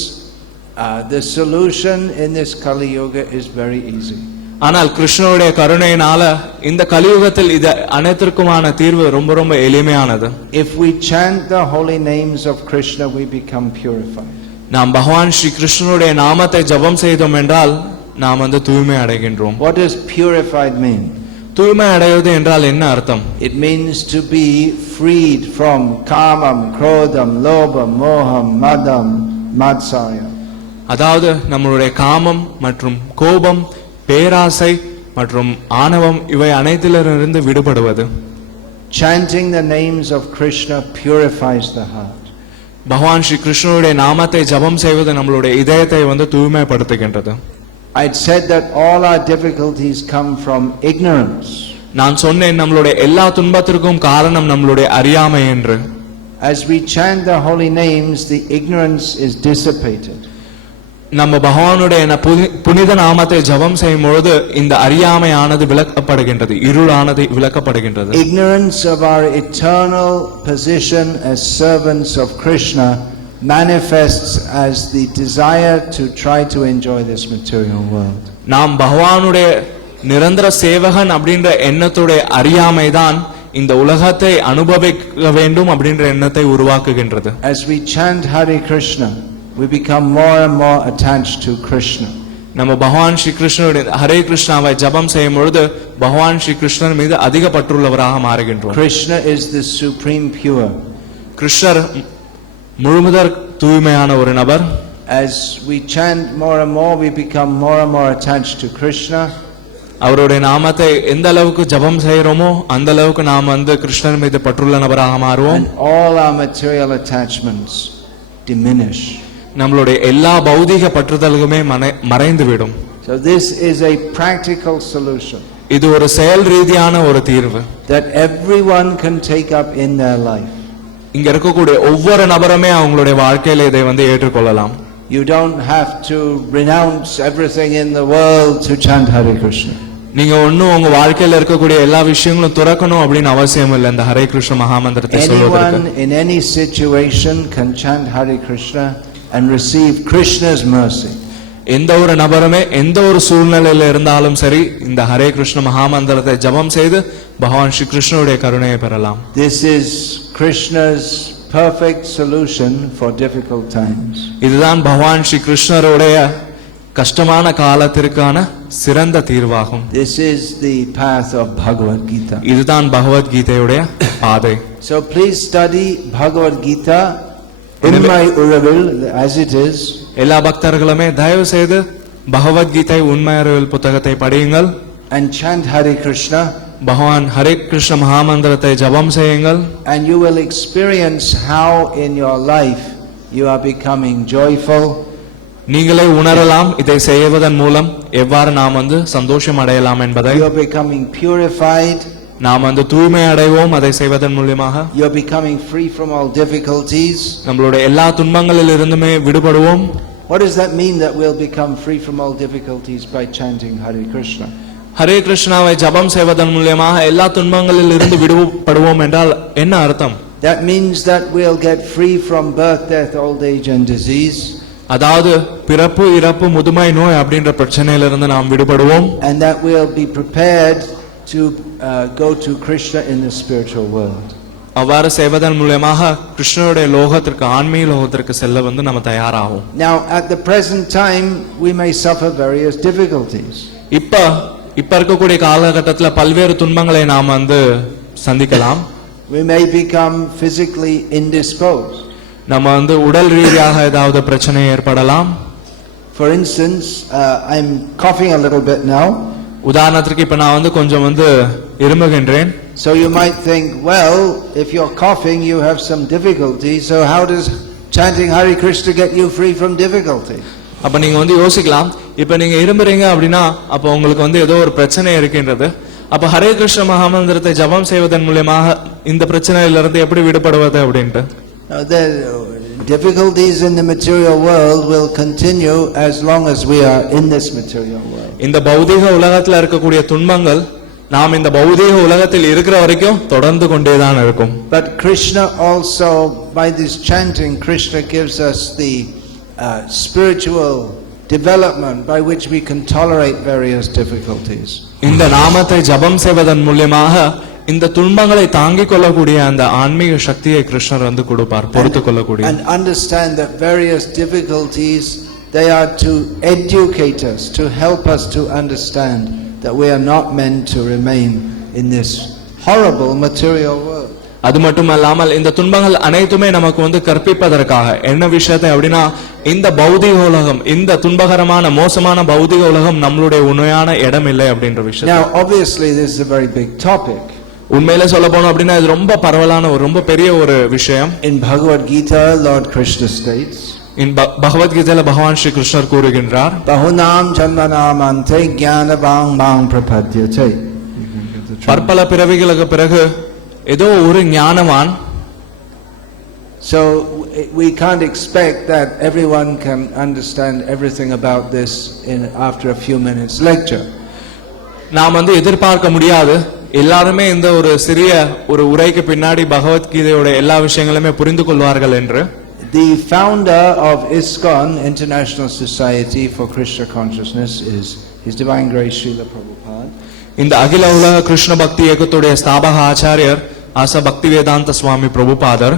the solution in this Kali-yuga is very easy. ஆனால் கிருஷ்ணனுடைய கருணையினால இந்த கலியுகத்தில் இது அனைத்திற்குமான தீர்வு ரொம்ப எளிமையானது. If we chant the holy names of Krishna, we become purified. நாம் பகவான் ஸ்ரீ கிருஷ்ணனுடைய நாமத்தை ஜபம் செய்தோம் என்றால் நாம் வந்து தூய்மை அடைகின்றோம். What does purified mean? தூய்மை அடைவது என்றால் என்ன அர்த்தம்? It means to be freed from kamam, krodham, lobham, moham, madam, matsarya. அதாவது நம்மளுடைய காமம் மற்றும் கோபம், பேராசை மற்றும் ஆணவம் இவை அனைத்திலிருந்து விடுபடுவது. Chanting the names of Krishna purifies the heart. பகவான் ஸ்ரீ கிருஷ்ணனுடைய நாமத்தை ஜபம் செய்வது நம்மளுடைய இதயத்தை வந்து தூய்மைப்படுத்துகின்றது. I'd said that all our difficulties come from ignorance. நான் சொன்னேன் நம்மளுடைய எல்லா துன்பத்திற்கும் காரணம் நம்மளுடைய அறியாமை என்று. As we chant the holy names, the ignorance is dissipated. நம்ம பகவானுடைய புனித நாமத்தை ஜபம் செய்யும் பொழுது இந்த அறியாமையானது விலக்கப்படுகின்றது, இருளானது விலக்கப்படுகின்றது. Ignorance of our eternal position as servants of Krishna manifests as the desire to try to enjoy this material world. நாம் பகவானுடைய நிரந்தர சேவகன் அப்படின்ற எண்ணத்துடைய அறியாமை தான் இந்த உலகத்தை அனுபவிக்க வேண்டும் அப்படின்ற எண்ணத்தை உருவாக்குகின்றது. As we chant Hare Krishna, we become more and more attached to Krishna. நம்ம பகவான் ஸ்ரீ கிருஷ்ணனுடைய ஹரே கிருஷ்ணாவை ஜபம் செய்யும் பொழுது பகவான் ஸ்ரீ கிருஷ்ணன் மீது அதிக பற்றுள்ளவராக மாறுகின்றோம். Krishna is the supreme pure. கிருஷ்ணர் முழுமுதற் தூய்மையான ஒரு நபர். As we chant more and more, we become more and more attached to Krishna. அவருடைய நாமத்தை எந்த அளவுக்கு ஜபம் செய்யறோமோ அந்த அளவுக்கு நாம் வந்து கிருஷ்ணர் மீது பற்றுள்ள நபராக மாறுவோம். And all our material attachments diminish. நம்மளுடைய எல்லா பௌதிக பற்றுதல்களுமே மறைந்து விடும். So this is a practical solution. இது ஒரு செயல் ரீதியான ஒரு தீர்வு that everyone can take up in their life. இங்க இருக்கக்கூடிய ஒவ்வொரு நபருமே அவங்களுடைய வாழ்க்கையில இதை வந்து ஏற்றுக்கொள்ளலாம். You don't have to renounce everything in the world to chant Hare Krishna. நீங்க ஒண்ணும் உங்க வாழ்க்கையில இருக்கக்கூடிய எல்லா விஷயங்களும் துறக்கணும் அப்படின்னு அவசியம் இல்லை இந்த ஹரே கிருஷ்ண மகாமந்திரத்தை சொல்வதற்கு. Anyone in any situation can chant Hare Krishna and receive Krishna's mercy. எந்த ஒரு நபருமே எந்த ஒரு சூழ்நிலையில இருந்தாலும் சரி இந்த ஹரே கிருஷ்ண மகாமந்திரத்தை ஜபம் செய்து பகவான் ஸ்ரீ கிருஷ்ணனுடைய கருணையை பெறலாம். This is Krishna's perfect solution for difficult times. இதுதான் பகவான் ஸ்ரீ கிருஷ்ணருடைய கஷ்டமான காலத்திற்கான சிறந்த தீர்வாகும். This is the path of Bhagavad-gita. இதுதான் பகவத்கீதையுடைய பாதை. So please study Bhagavad-gita உண்மை உறவில் as it is. எல்லா பக்தர்களுமே தயவு செய்து பகவத்கீதை உண்மை அறிவில் புத்தகத்தை படியுங்கள். And chant Hare Krishna. பகவான் ஹரே கிருஷ்ண மகாமந்திரத்தை ஜபம் செய்யுங்கள். And you will experience how in your life you are becoming joyful, நீங்களே உணரலாம் இதை செய்வதன் மூலம் எவ்வாறு நாம் வந்து சந்தோஷம் அடையலாம் என்பதை. You're becoming purified. நாம் வந்து தூய்மை அடைவோம் அதை செய்வதன் மூலமாக. You're becoming free from all difficulties. நம்மளுடைய எல்லா துன்பங்களில் இருந்துமே விடுபடுவோம். What does that mean, that we'll become free from all difficulties by chanting Hare Krishna? Hare கிருஷ்ணாவை ஜபம் செய்வதன் மூலமாக எல்லா துன்பங்களில் இருந்து விடுபடுவோம் என்றால் என்ன அர்த்தம்? That means that we'll get free from birth, death, old age and disease. அதாவது பிறப்பு இறப்பு முதுமை நோய் அப்படின்ற பிரச்சனையிலிருந்து நாம் விடுபடுவோம். And that we'll be prepared to go to Krishna in the spiritual world. அவ்வாறு செய்வதன் மூலமாக கிருஷ்ணருடைய லோகத்திற்கு ஆன்மீக லோகத்திற்கு செல்ல வந்து நம்ம தயாராகும். Now at the present time we may suffer various difficulties. இப்ப இருக்கக்கூடிய காலகட்டத்தில் பல்வேறு துன்பங்களை நாம் வந்து சந்திக்கலாம். We may become physically indisposed. நம்ம வந்து உடல் ரீதியாக ஏதாவது பிரச்சனை ஏற்படலாம். For instance, I'm coughing a little bit now. உதாரணத்துக்கு இப்ப நான் வந்து கொஞ்சம் வந்து இருமுகின்றேன். So you might think, well, if you're coughing you have some difficulty, so how does chanting Hare Krishna get you free from difficulty? அப்ப நீங்க வந்து யோசிக்கலாம், இப்ப நீங்க இருமுறீங்க அப்படின்னா அப்ப உங்களுக்கு வந்து ஏதோ ஒரு பிரச்சனை இருக்கின்றது. அப்ப ஹரே கிருஷ்ண மகாமந்திரத்தை ஜபம் செய்வதன் மூலமாக இந்த பிரச்சனையிலிருந்து எப்படி விடுபடுவது அப்படின்ட்டு. The difficulties in the material world will continue as long as we are in this material world. இந்த பௌதீக உலகத்துல இருக்கக்கூடிய துன்பங்கள் நாம் இந்த பௌதீக உலகத்தில் இருக்கிற வரைக்கும் தொடர்ந்து கொண்டேதான் இருக்கும். But Krishna also, by this chanting, Krishna gives us the spiritual development by which we can tolerate various difficulties. இந்த நாமத்தை ஜபம் செய்வதன் மூலமாக இந்த துன்பங்களை தாங்கிக் கொள்ளக்கூடிய அந்த ஆன்மீக சக்தியை கிருஷ்ணர் வந்து கொடுப்பார், பொறுத்து கொள்ளக்கூடிய. And understand that various difficulties, they are to educate us, to help us to understand that we are not meant to remain in this horrible material world. அது மட்டுமல்லாமல் இந்த துன்பங்கள் அனைத்துமே நமக்கு வந்து கற்பிப்பதற்காக என்ன விஷயத்தை அப்படின்னா, இந்த பௌதிக உலகம், இந்த துன்பகரமான மோசமான பௌதிக உலகம் நம்மளுடைய உண்மையான இடம் இல்லை அப்படின்ற விஷயம். Now obviously this is a very big topic. உண்மையில சொல்ல போனோம் அப்படின்னா இது ரொம்ப பரவலான ஒரு ரொம்ப பெரிய ஒரு விஷயம். In Bhagavad-gita Lord Krishna states, in Bhagavad-gitaல பகவான் ஸ்ரீ கிருஷ்ணர் கூறுகின்றார், bahunam janmanam ante jnanavang mang prapadyate. பற்பல பிறவிகளுக்கு பிறகு ஏதோ ஒரு ஞானவான். So we can't expect that everyone can understand everything about this after a few minutes lecture. நாம் வந்து எதிர்பார்க்க முடியாது எல்லாருமே இந்த ஒரு சிறிய ஒரு உரைக்கு பின்னாடி பகவத்கீதையோட எல்லா விஷயங்களுமே புரிந்து கொள்வார்கள் என்று. The founder of ISKCON, International Society for Krishna Consciousness, is His Divine Grace Srila Prabhupada. இந்த அகில உலக கிருஷ்ண பக்தி இயக்கத்துடைய ஸ்தாபக ஆச்சாரியர் ஆசா பக்தி வேதாந்த சுவாமி பிரபுபாதர்,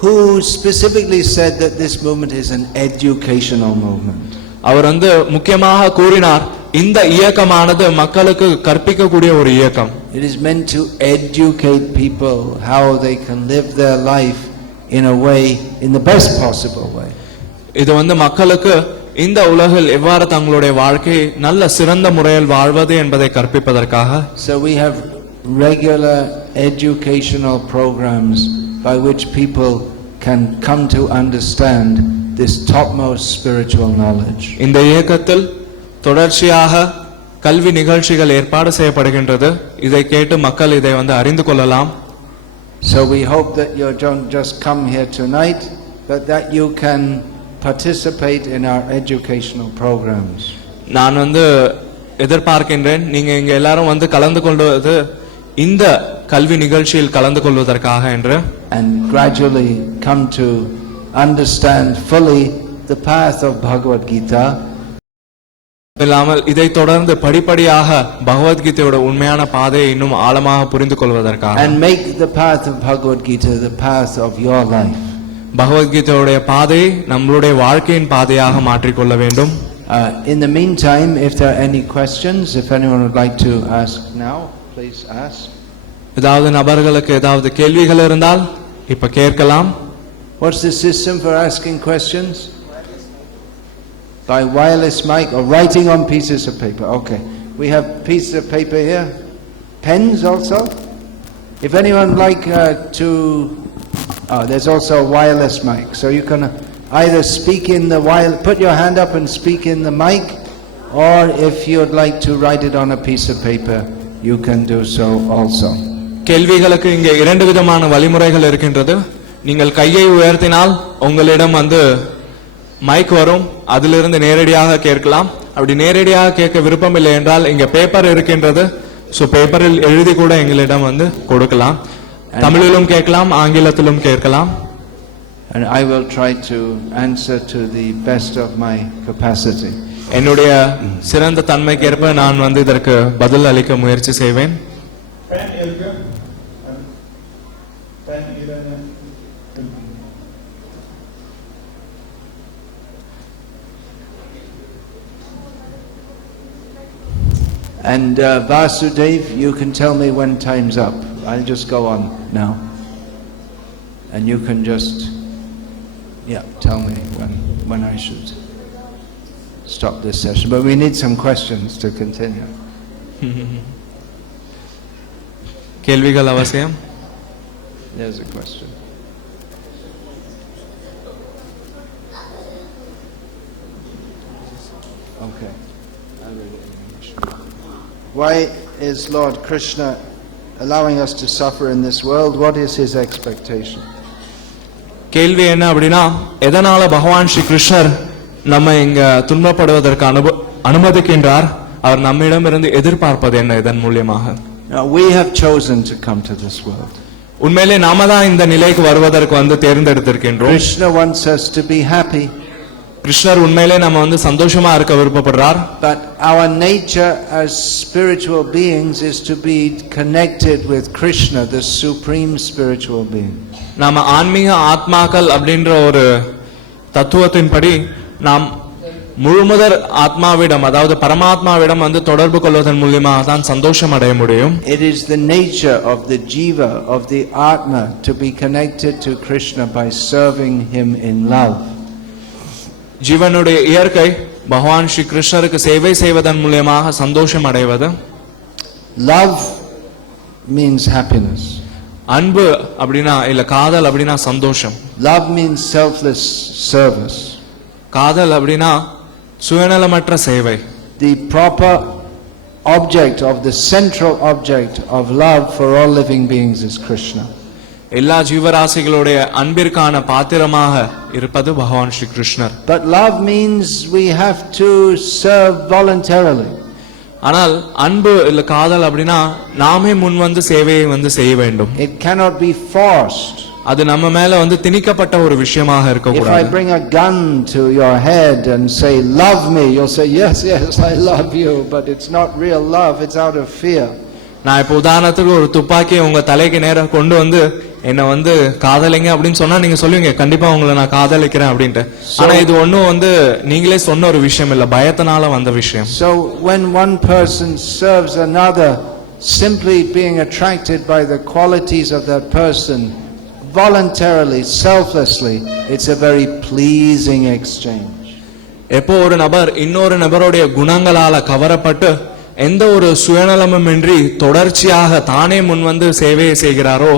who specifically said that this movement is an educational movement. அவர் வந்து முக்கியமாக கூறினார், இந்த இயக்கமானது மக்களுக்கு கற்பிக்கக்கூடிய ஒரு இயக்கம். It is meant to educate people how they can live their life in a way, in the best possible way. இது வந்து மக்களுக்கு இந்த உலகில் எவ்வாறு தங்களுடைய வாழ்க்கையை நல்ல சிறந்த முறையில் வாழ்வது என்பதை கற்பிப்பதற்காக. So we have regular educational programs by which people can come to understand this topmost spiritual knowledge. இந்த இயக்கத்தில் தொடர்ச்சியாக கல்வி நிகழ்ச்சிகள் ஏற்பாடு செய்யப்படுகின்றது. இதை கேட்டு மக்கள் இதை வந்து அறிந்து கொள்ளலாம். So we hope that you don't just come here tonight, but that you can participate in our educational programs. நான் வந்து எதிர்பார்க்கின்றேன் நீங்க இங்க எல்லாரும் வந்து கலந்து கொள்வது இந்த கல்வி நிகழ்ச்சியில் கலந்து கொள்வதற்காக என்று. And gradually come to understand fully the path of Bhagavad-gita. இல்லாமல் இதை தொடர்ந்து படிப்படியாக பகவத்கீதையோட உண்மையான பாதையை இன்னும் ஆழமாக புரிந்து கொள்வதற்காக. And make the path of Bhagavad-gita the path of your life. பகவத்கீதையோட பாதையை நம்மளுடைய வாழ்க்கையின் பாதையாக மாற்றிக்கொள்ள வேண்டும். In the meantime, if there are any questions, if anyone would like to ask now, please ask. ஏதாவது நபர்களுக்கு ஏதாவது கேள்விகள் இருந்தால் இப்ப கேட்கலாம். What's the system for asking questions? By wireless mic or writing on pieces of paper? Okay. We have pieces of paper here. Pens also. If anyone would like to... there's also a wireless mic. So you can either speak in the while, put your hand up and speak in the mic, or if you'd like to write it on a piece of paper, you can do so also. கேள்விகளுக்கு இங்கே இரண்டு விதமான வழிமுறைகள் இருக்கின்றது. நீங்கள் கையை உயர்த்தினால் உங்களிடம் வந்து மைக் வரும், அதிலிருந்து நேரடியாக கேட்கலாம். அப்படி நேரடியாக கேட்க விருப்பம் இல்லை என்றால் இங்க பேப்பர் இருக்கின்றது, சோ பேப்பரில் எழுதி கூட எங்களிடம் வந்து கொடுக்கலாம். தமிழிலும் கேட்கலாம், ஆங்கிலத்திலும் கேட்கலாம். And I will try to answer to the best of my capacity. என்னுடைய சிறந்த தன்மைக்கேற்ப நான் வந்து இதற்கு பதில் அளிக்க முயற்சி செய்வேன். And Vasudev, you can tell me when time's up. I'll just go on now. And you can just, tell me when I should stop this session. But we need some questions to continue. கேள்விகள் அவசியம். There's a question. Okay. Why is Lord Krishna allowing us to suffer in this world? What is his expectation? கேள்வி என்ன அப்படின்னா, எதனால பகவான் ஸ்ரீ கிருஷ்ணர் நம்ம இங்க துன்பப்படுவதற்கு அனுமதிக்கின்றார்? அவர் நம்மிடமிருந்து எதிர்பார்ப்பது என்ன இதன் மூலமாக? We have chosen to come to this world. உண்மையிலே நாம தான் இந்த நிலைக்கு வருவதற்கு வந்து தேர்ந்தெடுத்திருக்கின்றோம். Krishna wants us to be happy. கிருஷ்ணர் உண்மையிலே நம்ம வந்து சந்தோஷமா இருக்க விருப்பப்படுறார். But our nature as spiritual beings is to be connected with Krishna, the supreme spiritual being. நாம ஆன்மீக ஆத்மாக்கள் அப்படின்ற ஒரு தத்துவத்தின்படி நாம் முழுமுதற் ஆத்மாவிடம், அதாவது பரமாத்மாவிடம் வந்து தொடர்பு கொள்வதன் மூலமாக தான் சந்தோஷம் அடைய முடியும். It is the nature of the jiva, of the atma, to be connected to Krishna by serving him in love. ஜீவனுடைய இயற்கை பகவான் ஸ்ரீ கிருஷ்ணருக்கு சேவை செய்வதன் மூலமாக சந்தோஷம் அடைவது. Love means happiness. அன்பு அப்படின்னா இல்ல காதல் அப்படின்னா சந்தோஷம். Love means selfless service. காதல் அப்படின்னா சுயநலமற்ற சேவை. The proper object of the central object of love for all living beings is Krishna. எல்லா ஜீவராசிகளுடைய அன்பிற்கான பாத்திரமாக இருப்பது பகவான் ஸ்ரீ கிருஷ்ணர். But love means we have to serve voluntarily. ஆனால் அன்பு இல்ல காதல் அப்படின்னா நாமே முன் வந்து சேவையை வந்து செய்ய வேண்டும். It cannot be forced. அது நம்ம மேல வந்து திணிக்கப்பட்ட ஒரு விஷயமாக இருக்க கூடாது. If I bring a gun to your head and say love me, you'll say yes, I love you, but it's not real love, it's out of fear. நான் இப்ப உதாரணத்துக்கு ஒரு துப்பாக்கியை உங்க தலைக்கு நேரா கொண்டு வந்து என்ன வந்து காதலிங்க அப்படின்னு சொன்னா நீங்க சொல்லுவீங்க, கண்டிப்பா உங்களை நான் காதலிக்கிறேன் அப்படின்ட்டு. ஆனா இது ஒண்ணும் வந்து நீங்களே சொன்ன ஒரு விஷயம் இல்ல, பயத்தினால வந்த விஷயம். So when one person serves another, simply being attracted by the qualities of that person, voluntarily, selflessly, it's a very pleasing exchange. எப்போ ஒரு நபர் இன்னொரு நபருடைய குணங்களால கவரப்பட்டு எந்த ஒரு சுயநலமுமின்றி தொடர்ச்சியாக தானே முன் வந்து சேவையை செய்கிறாரோ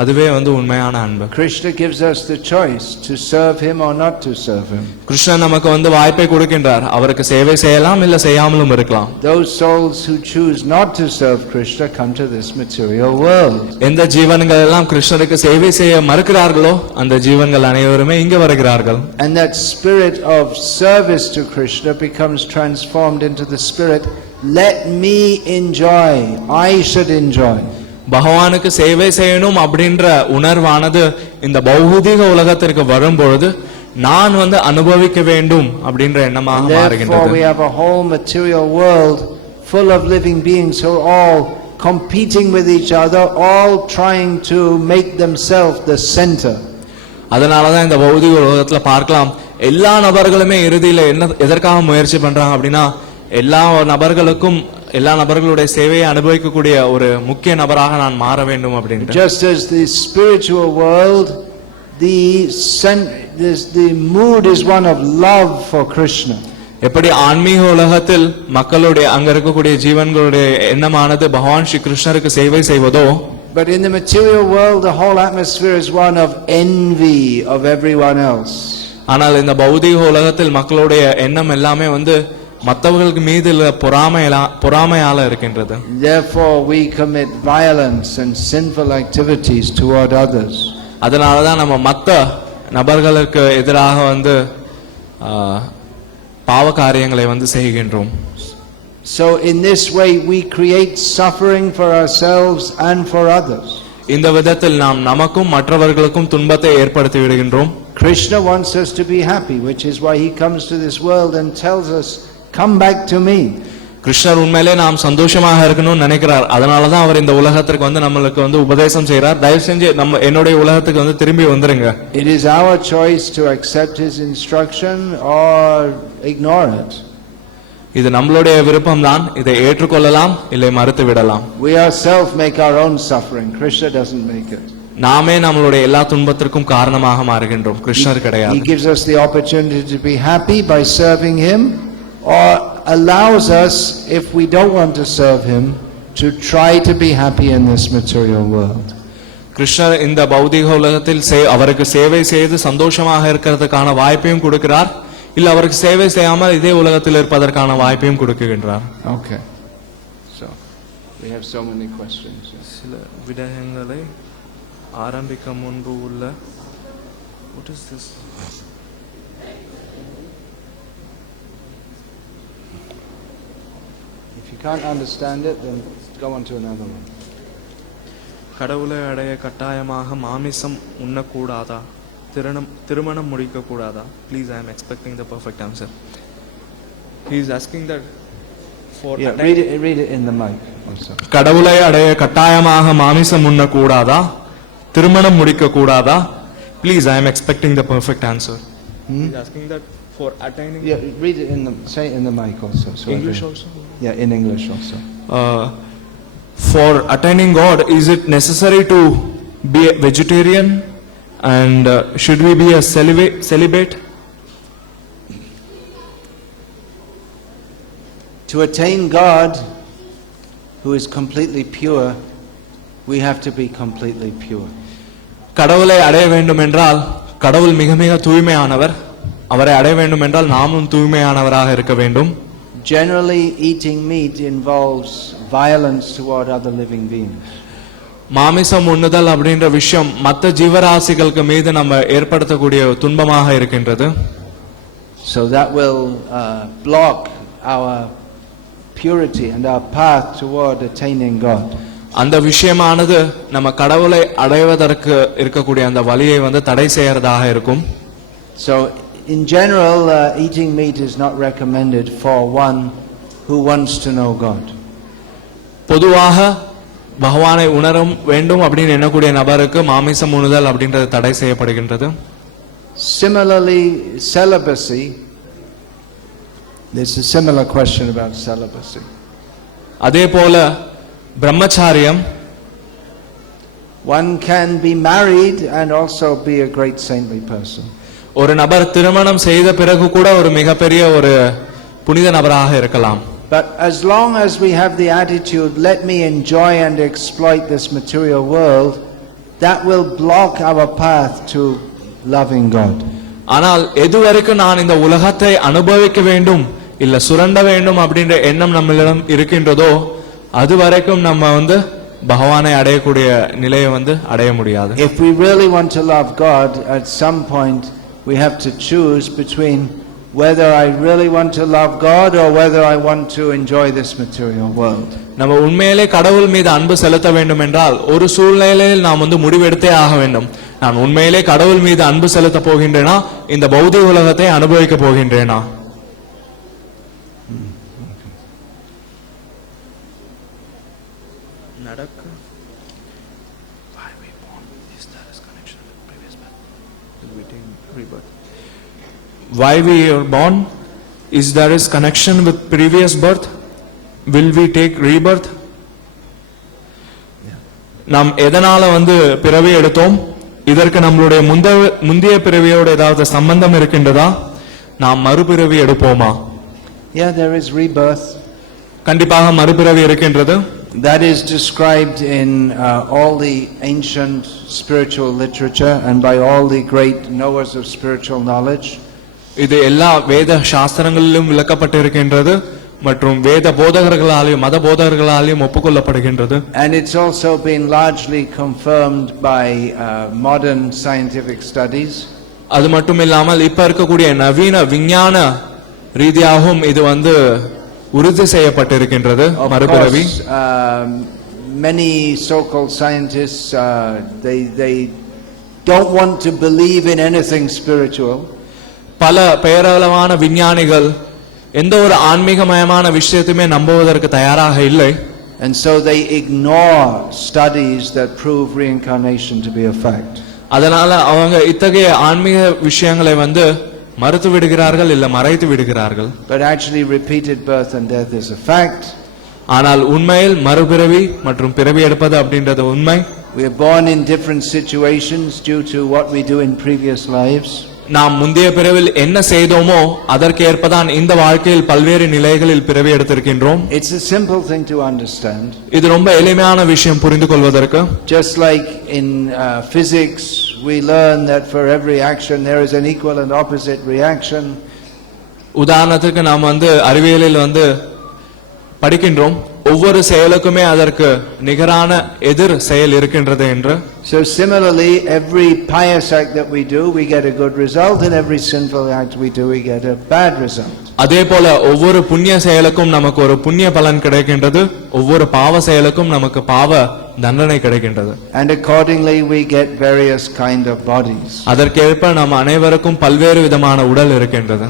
அதுவே வந்து உண்மையான அன்பு. Krishna gives us the choice to serve him or not to serve him. Krishnan நமக்கு வந்து வாய்ப்பை கொடுக்கின்றார், அவருக்கு சேவை செய்யலாம் இல்ல செய்யாமலும் இருக்கலாம். Those souls who choose not to serve Krishna come to this material world. எந்த ஜீவன்கள் எல்லாம் கிருஷ்ணருக்கு சேவை செய்ய மறுக்கிறார்களோ அந்த ஜீவன்கள் அனைவருமே இங்க வருகிறார்கள். And that spirit of service to Krishna becomes transformed into the spirit, let me enjoy, I should enjoy. பகவானுக்கு சேவை செய்யணும் அப்படின்ற உணர்வானது இந்த பௌதிக உலகத்திற்கு வரும்பொழுது நான் வந்து அனுபவிக்க வேண்டும் அப்படின்ற எண்ணமாக மாறுகின்றது. Therefore we have a whole material world full of living beings who are all competing with each other, all trying to make themselves the center. அதனாலதான் இந்த பௌதிக உலகத்துல பார்க்கலாம், எல்லா நபர்களுமே இறுதியில என்ன எதற்காக முயற்சி பண்றாங்க அப்படின்னா எல்லா நபர்களுடைய சேவையை அனுபவிக்கக்கூடிய ஒரு முக்கிய நபராக நான் மாற வேண்டும் அப்படின்னு. Just as the spiritual world, the mood is one of love for Krishna. எப்படி ஆன்மீக உலகத்தில் மக்களுடைய அங்க இருக்கக்கூடிய ஜீவன்களுடைய எண்ணமானது பகவான் ஸ்ரீ கிருஷ்ணருக்கு சேவை செய்வதோ, but in the material world the whole atmosphere is one of envy of everyone else. ஆனால் இந்த பௌதிக உலகத்தில் மக்களுடைய எண்ணம் எல்லாமே வந்து மற்றவர்களுக்கு மீது பொறாமையால இருக்கின்றது. Therefore we commit violence and sinful activities toward others. அதனாலதான் நம்ம மற்ற நபர்களுக்கு எதிராக வந்து பாவ காரியங்களை வந்து செய்கின்றோம். So in this way we create suffering for ourselves and for others. இந்த விதத்தில் நாம் நமக்கும் மற்றவர்களுக்கும் துன்பத்தை ஏற்படுத்தி விடுகின்றோம். Krishna wants us to be happy, which is why he comes to this world and tells us, come back to me. கிருஷ்ணர் உண்மையிலே நாம் சந்தோஷமாக இருக்கணும்னு நினைக்கிறார். அதனாலதான் அவர் இந்த உலகத்திற்கு வந்து நம்மளுக்கு வந்து உபதேசம் செய்யறார். தயவு செஞ்சு என்னுடைய உலகத்துக்கு வந்து திரும்பி வந்துருங்க. It is our choice to accept his instruction or ignore it. இது நம்மளுடைய விருப்பம் தான். இதை ஏற்றுக்கொள்ளலாம் இல்லை மறுத்து விடலாம். We ourselves make our own suffering. Krishna doesn't make it. நாமே நம்மளுடைய எல்லா துன்பத்திற்கும் காரணமாக மாறுகின்றோம். கிருஷ்ணர் கிடையாது. He gives us the opportunity to be happy by serving him, or allows us, if we don't want to serve him, to try to be happy in this material world. கிருஷ்ணர் இந்த பௌதிக உலகத்தில் அவருக்கு சேவை செய்து சந்தோஷமாக இருக்கிறதுக்கான வாய்ப்பையும் கொடுக்கிறார். இல்ல அவருக்கு சேவை செய்யாமல் இதே உலகத்தில் இருப்பதற்கான வாய்ப்பையும் கொடுக்கின்றார். Okay. So we have so many questions. சில விடயங்களை ஆரம்பிக்க முன்பு உள்ள what is this? If you can't understand it, then go on to another one. கடவுளை அடைய கட்டாயமாக மாமிசம் உண்ணக்கூடாதா? திருமணம் முடிக்க கூடாதா? Please, I am expecting the perfect answer. He is asking that for read it in the mic also. கடவுளை அடைய கட்டாயமாக மாமிசம் உண்ணக்கூடாதா? திருமணம் முடிக்க கூடாதா? Please, I am expecting the perfect answer. He is asking that for attaining. Yeah, read it say it in the mic also. So English also. Yeah, in English also. For attaining God, is it necessary to be a vegetarian? And should we be a celibate? To attain God, who is completely pure, we have to be completely pure. கடவுளை அடைய வேண்டும் என்றால் கடவுள் மிக மிக தூய்மையானவர். அவரை அடைய வேண்டும் என்றால் நாமும் தூய்மையானவராக இருக்க வேண்டும். Generally, eating meat involves violence toward other living beings. மாமிசம் உண்ணுதல் அப்படின்ற விஷயம் மற்ற ஜீவராசிகளுக்கு மீது நம்ம ஏற்படுத்தக்கூடிய துன்பமாக இருக்கின்றது. So that will block our purity and our path toward attaining God. அந்த விஷயமானது நம்ம கடவுளை அடைவதற்கு இருக்கக்கூடிய அந்த வழியை வந்து தடை செய்யறதாக இருக்கும். So in general, eating meat is not recommended for one who wants to know God. பொதுவாக பகவானை உணரும் வேண்டும் அப்படின்னு எண்ணக்கூடிய நபருக்கு மாமிசம் உண்ணுதல் அப்படின்றது தடை செய்யப்படுகின்றது. Similarly, celibacy, there's a similar question about celibacy. அதே போல பிரம்மச்சாரியம், one can be married and also be a great saintly person. ஒரு நபர் திருமணம் செய்த பிறகு கூட ஒரு மிகப்பெரிய ஒரு புனித நபராக இருக்கலாம். But as long as we have the attitude, let me enjoy and exploit this material world, that will block our path to loving God. ஆனால் எதுவரைக்கும் நான் இந்த உலகத்தை அனுபவிக்க வேண்டும் இல்ல சுரண்ட வேண்டும் அப்படின்ற எண்ணம் நம்மளிடம் இருக்கின்றதோ அது வரைக்கும் நம்ம வந்து பகவானை அடையக்கூடிய நிலையை வந்து அடைய முடியாது. If we really want to love God, at some point we have to choose between whether I really want to love God or whether I want to enjoy this material world. நம்ம உண்மையிலே கடவுள் மீது அன்பு செலுத்த வேண்டும் என்றால் ஒரு சூழ்நிலையில் நாம் வந்து முடிவெடுத்தே ஆக வேண்டும். நான் உண்மையிலே கடவுள் மீது அன்பு செலுத்த போகின்றேனா இந்த பௌதிக உலகத்தை அனுபவிக்க போகின்றேனா? Why we are born? Is there is connection with previous birth? Will we take rebirth? நாம் எதனால வந்து பிறவி எடுத்தோம்? இதற்கு நம்மளுடைய முந்தைய பிறவியோட ஏதாவது சம்பந்தம் இருக்கின்றதா? நாம் மறுபிறவி எடுப்போமா? Yeah, there is rebirth. கண்டிப்பாக மறுபிறவி இருக்கின்றது. That is described in all the ancient spiritual literature and by all the great knowers of spiritual knowledge. இது எல்லா வேத சாஸ்திரங்களிலும் விளக்கப்பட்டிருக்கின்றது மற்றும் வேத போதகர்களாலும் மத போதகர்களாலும் ஒப்புக்கொள்ளப்படுகின்றது. And it's also been largely confirmed by modern scientific studies. அது மட்டும் இல்லாமல் இப்ப இருக்கக்கூடிய நவீன விஞ்ஞான ரீதியாகவும் இது வந்து உறுதி செய்யப்பட்டிருக்கின்றது மறுபிறவி. Many so-called scientists they don't want to believe in anything spiritual. பல பெயரளவான விஞ்ஞானிகள் எந்த ஒரு ஆன்மீகமயமான விஷயத்தையுமே நம்புவதற்கு தயாராக இல்லை. And so they ignore studies that prove reincarnation to be a fact. அதனால அவங்க இத்தகைய ஆன்மீக விஷயங்களை வந்து மறுத்து விடுகிறார்கள் இல்ல மறைத்து விடுகிறார்கள். But actually repeated birth and death is a fact. ஆனால் உண்மையில் மறுபிறவி மற்றும் பிறவி எடுப்பது அப்படின்றது உண்மை. We are born in different situations due to what we do in previous lives. நாம் முந்தைய பிறவில் என்ன செய்தோமோ அதற்கேற்பதான் இந்த வாழ்க்கையில் பல்வேறு நிலைகளில் பிறவி எடுத்திருக்கின்றோம். It's a simple thing to understand. இது ரொம்ப எளிமையான விஷயம் புரிந்து கொள்வதற்கு. Just like in physics we learn that for every action there is an equal and opposite reaction. உதாரணத்துக்கு நாம் வந்து அறிவியலில் வந்து படிக்கின்றோம் ஒவ்வொரு செயலுக்குமே அதற்கு நிகரான எதிர் செயல் இருக்கின்றது என்று. So similarly, every pious act that we do we get a good result, and every sinful act we do we get a bad result. அதேபோல ஒவ்வொரு புண்ணிய செயலுக்கும் நமக்கு ஒரு புண்ணிய பலன் கிடைக்கின்றது, ஒவ்வொரு பாவ செயலுக்கும் நமக்கு பாவ தண்டனை கிடைக்கின்றது. And accordingly we get various kind of bodies. அதற்கேற்ப நாம் அனைவருக்கும் பல்வேறு விதமான உடல் இருக்கின்றது.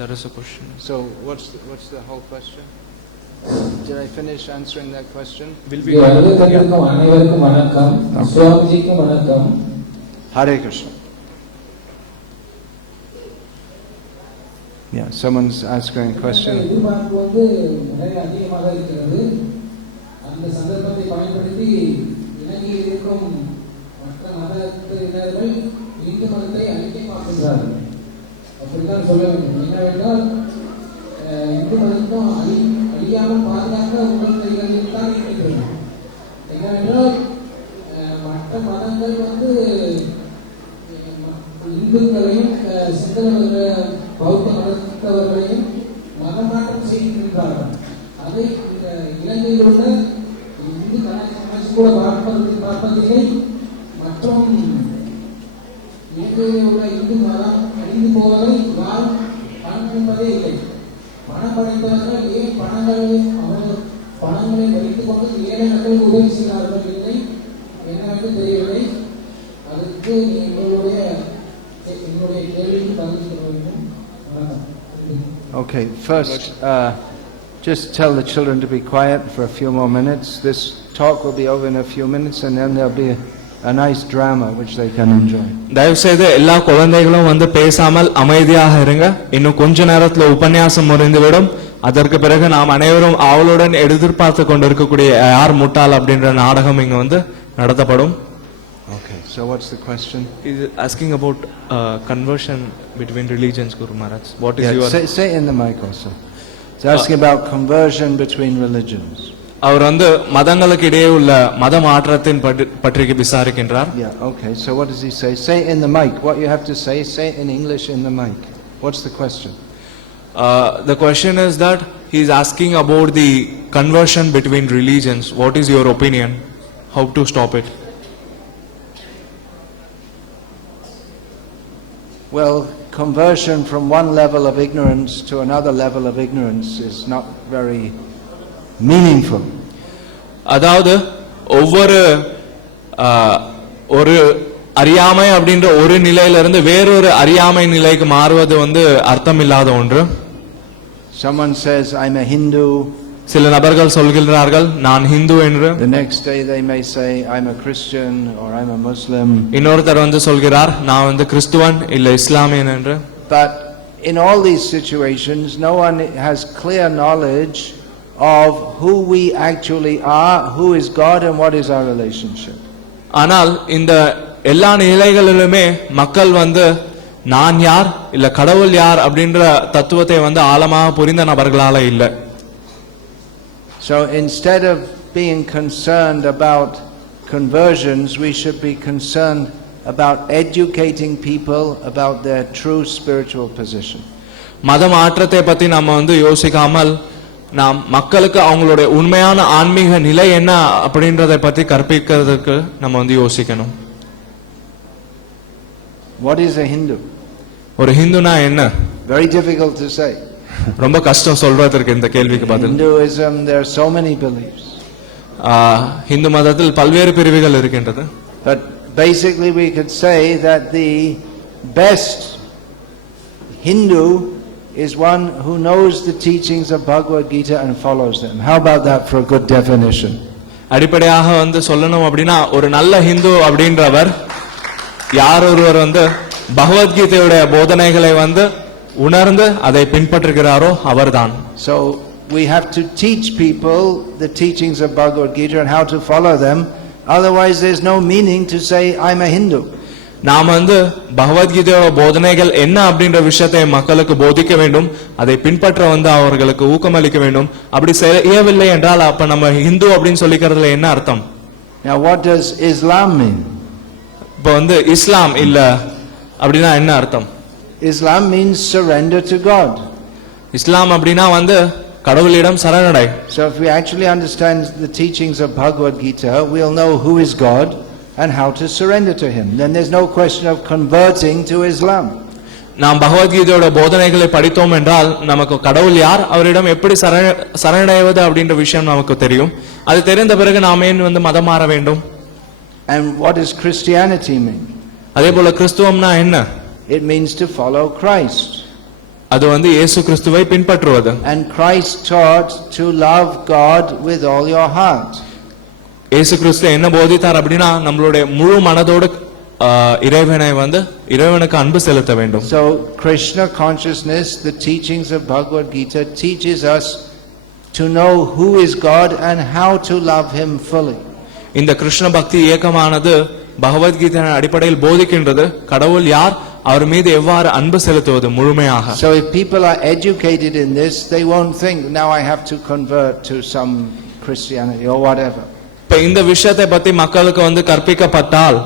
That is a question. So what's the whole question? Did I finish answering that question? Hare Krishna. Yeah, someone's asking a question. அப்படிதான் சொல்ல வேண்டும். என்னவென்றால் இந்து மதத்தும் அழியாமல் பாதுகாக்க உங்கள் கைகளில் தான் இருக்கிறது. என்னவென்றால் மற்ற மதங்கள் வந்து இந்துக்களையும் சிங்கள பௌத்த மதத்தவர்களையும் மதமாற்றம் செய்கின்றார்கள். அதை இந்த இலங்கையில் உள்ள இந்து கலாச்சாரம் கூட பார்ப்பதில்லை. மற்றும் இலங்கையில் உள்ள இந்து மதம் அழிந்து போவதை யாரும் காண்பிப்பதே இல்லை. பணம் படைத்தவர்கள் ஏன் பணங்களை வைத்துக் கொண்டு ஏழை மக்களுக்கு உதவி செய்கிறார்கள் இல்லை என்னவென்று தெரியவில்லை. அதுக்கு எங்களுடைய கேள்விக்கு பதில் சொல்ல வேண்டும். Okay, first just tell the children to be quiet for a few more minutes. This talk will be over in a few minutes and then there'll be a nice drama which they can enjoy. தயவு செய்து எல்லா குழந்தைகளும் வந்து பேசாமல் அமைதியாக இருங்க. இன்னும் கொஞ்ச நேரத்துல உபன்யாசம் முடிந்துவிடும். அதற்கு பிறகு நாம் அனைவரும் ஆவலுடன் எதிர்பார்த்து கொண்டிருக்கக்கூடிய யார் முட்டாள் அப்படின்ற நாடகம் இங்க வந்து நடத்தப்படும். Okay, so what's the question? Is asking about conversion between religions, Guru Maharaj. What is your say in the mic also. It's asking about conversion between religions. அவர் வந்து மதங்களுக்கு இடையே உள்ள மத மாற்றத்தின் பற்றி விசாரிக்கின்றார். Yeah, okay. So what does he say? Say in the mic. What you have to say in English in the mic. What's the question? The question is that he is asking about the conversion between religions. What is your opinion? How to stop it? Well, conversion from one level of ignorance to another level of ignorance is not very meaningful. அதாவது ஒவ்வொரு ஒரு அறியாமை அப்படின்ற ஒரு நிலையிலிருந்து வேறொரு அறியாமை நிலைக்கு மாறுவது வந்து அர்த்தம் இல்லாத ஒன்று. Someone says I'm a Hindu. சில நபர்கள் சொல்கிறார்கள் நான் ஹிந்து என்று. The next day they may say I'm a Christian or I'm a Muslim. இன்னொருத்தர் வந்து சொல்கிறார் நான் வந்து கிறிஸ்துவன் இல்ல இஸ்லாமியன் என்று. But in all these situations no one has clear knowledge of who we actually are, who is God and what is our relationship. ஆனால் இந்த எல்லா நிலைகளிலுமே மக்கள் வந்து நான் யார் இல்ல கடவுள் யார் அப்படின்ற தத்துவத்தை வந்து ஆழமாக புரிந்த நபர்களால இல்லை. So instead of being concerned about conversions, we should be concerned about educating people about their true spiritual position. மத மாற்றத்தை பத்தி நம்ம வந்து யோசிக்காமல் நாம் மக்களுக்கு அவங்களுடைய உண்மையான ஆன்மீக நிலை என்ன அப்படின்றதை பத்தி கற்பிக்கிறதுக்கு நம்ம வந்து யோசிக்கணும். What is a Hindu? ஒரு ஹிந்துனா என்ன? Very difficult to say. ரொம்ப கஷ்டம் சொல்றதுக்கு இந்த கேள்விக்கு பதில். Hinduism, there are so many beliefs. Hindu மதத்தில் பல்வேறு பிரிவுகள் இருக்கின்றது. But basically we could say that the best Hindu is one who knows the teachings of Bhagavad-gita and follows them. How about that for a good definition? அடிப்படையாக வந்து சொல்லணும் அப்படின்னா ஒரு நல்ல ஹிந்து அப்படின்றவர் யார் ஒருவர் வந்து பகவத்கீதையோட போதனைகளை வந்து உணர்ந்து அதை பின்பற்றுகிறாரோ அவர்தான். So we have to teach people the teachings of Bhagavad-gita and how to follow them. Otherwise there's no meaning to say I'm a Hindu. நாம் வந்து பகவத்கீதையோட போதனைகள் என்ன அப்படின்ற விஷயத்தை மக்களுக்கு போதிக்க வேண்டும், அதை பின்பற்ற வந்து அவர்களுக்கு ஊக்கமளிக்க வேண்டும். அப்படி செய்யவில்லை என்றால் அப்ப நம்ம ஹிந்து அப்படின்னு சொல்லிக்கிறதுல என்ன அர்த்தம்? Now what does Islam mean? இப்ப வந்து இஸ்லாம் இல்ல அப்படின்னா என்ன அர்த்தம்? Islam means surrender to God. இஸ்லாம் அப்படின்னா வந்து கடவுளிடம் சரணடை. So if we actually understand the teachings of Bhagavad-gita, we'll know who is God and how to surrender to him. Then there's no question of converting to Islam. நாம் பகவத்கீதையோட போதனைகளை படித்தோம் என்றால் நமக்கு கடவுள் யார், அவரிடம் எப்படி சரணடைவது அப்படின்ற விஷயம் நமக்கு தெரியும். அது தெரிந்த பிறகு நாம் ஏன் வந்து மதம் மாற வேண்டும்? And what does Christianity mean? அதே போல கிறிஸ்துவம்னா என்ன? It means to follow Christ. அது வந்து இயேசு கிறிஸ்துவை பின்பற்றுவது. And Christ taught to love God with all your heart. இயேசு கிறிஸ்து என்ன போதித்தார் அப்படின்னா நம்மளுடைய முழு மனதோடு இறைவனுக்கு அன்பு செலுத்த வேண்டும். So Krishna consciousness, the teachings of Bhagavad-gita teaches us to know who is God and how to love him fully. இந்த கிருஷ்ண பக்தி இயக்கமானது பகவத்கீதையின் அடிப்படையில் போதிக்கின்றது கடவுள் யார், அவர் மீது எவ்வாறு அன்பு செலுத்துவது முழுமையாக. So if people are educated in this, they won't think now I have to convert to some Christianity or whatever. இப்ப இந்த விஷயத்தை பத்தி மக்களுக்கு வந்து கற்பிக்கப்பட்டால்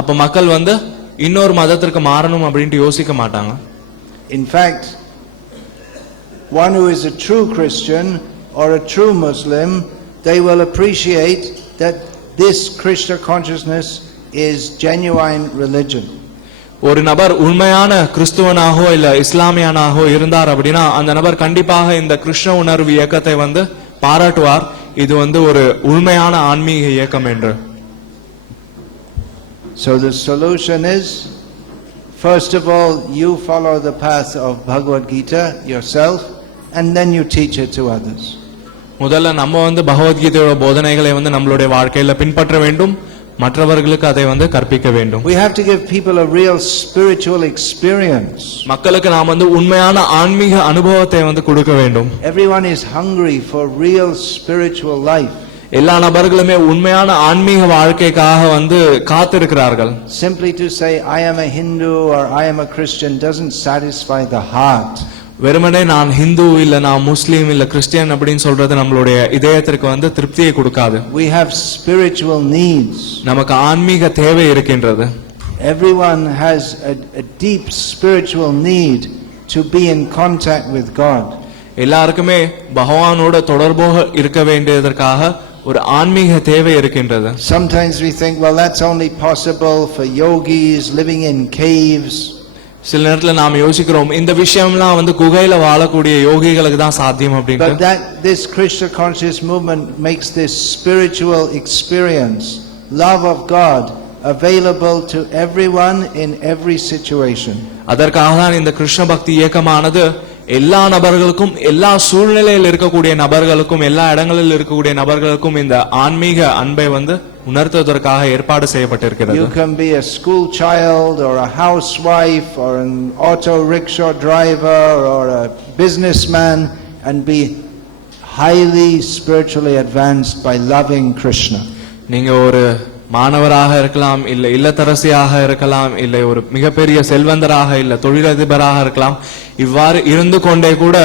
அப்ப மக்கள் வந்து இன்னொரு மதத்திற்கு மாறணும் அப்படின்ட்டு யோசிக்க மாட்டாங்க. In fact, one who is a true Christian or a true Muslim, they will appreciate that this Krishna consciousness is genuine religion. ஒரு நபர் உண்மையான கிறிஸ்துவனாகவோ இல்ல இஸ்லாமியனாகவோ இருந்தார் அப்படின்னா அந்த நபர் கண்டிப்பாக இந்த கிருஷ்ண உணர்வு இயக்கத்தை வந்து பாராட்டுவார். இது வந்து ஒரு உண்மையான ஆன்மீக இயக்கம் என்று. So the solution is, first of all, you follow the path of Bhagavad-gita yourself and then you teach it to others. முதல்ல நம்ம வந்து பகவத்கீதையோட போதனைகளை வந்து நம்மளுடைய வாழ்க்கையில பின்பற்ற வேண்டும், மற்றவர்களுக்கு அதை வந்து கற்பிக்க வேண்டும். We have to give people a real spiritual experience. மக்களுக்கு நாம் வந்து உண்மையான ஆன்மீக அனுபவத்தை வந்து கொடுக்க வேண்டும். Everyone is hungry for real spiritual life. எல்லா நபர்களுமே உண்மையான ஆன்மீக வாழ்க்கைக்காக வந்து காத்திருக்கிறார்கள். Simply to say I am a Hindu or I am a Christian doesn't satisfy the heart. வெறுமனே நான் ஹிந்து இல்ல நான் முஸ்லீம் இல்ல கிறிஸ்டியன் அப்படின்னு சொல்றது நம்மளுடைய இதயத்திற்கு வந்து திருப்தியை கொடுக்காது. We have spiritual needs. நமக்கு ஆன்மீக தேவை இருக்கின்றது. Everyone has a deep spiritual need to be in contact with God. எல்லாருக்குமே பகவானோட தொடர்போக இருக்க வேண்டியதற்காக ஒரு ஆன்மீக தேவை இருக்கின்றது. Sometimes we think, well, that's only possible for yogis living in caves. சில நேரத்துல நாம யோசிக்கிறோம் இந்த விஷயம்லாம் வந்து குகையில வாழக்கூடிய யோகிகளுக்கு தான் சாத்தியம் அப்படின்னு. But that this Krishna conscious movement makes this spiritual experience, love of God, available to everyone in every situation. அதற்காக தான் இந்த கிருஷ்ண பக்தி இயக்கமானது எல்லா நபர்களுக்கும் எல்லா சூழ்நிலையில் இருக்கக்கூடிய நபர்களுக்கும் எல்லா இடங்களில் இருக்கக்கூடிய நபர்களுக்கும் இந்த ஆன்மீக அன்பை வந்து உணர்த்துவதற்காக ஏற்பாடு செய்யப்பட்டிருக்கிறது. You can be a school child or a housewife or an auto rickshaw driver or a businessman and be highly spiritually advanced by loving Krishna. நீங்க ஒரு மாணவராக இருக்கலாம், இல்ல இல்லத்தரசியாக இருக்கலாம், இல்ல ஒரு மிகப்பெரிய செல்வந்தராக இல்ல தொழிலதிபராக இருக்கலாம். இவ்வாறு இருந்து கொண்டே கூட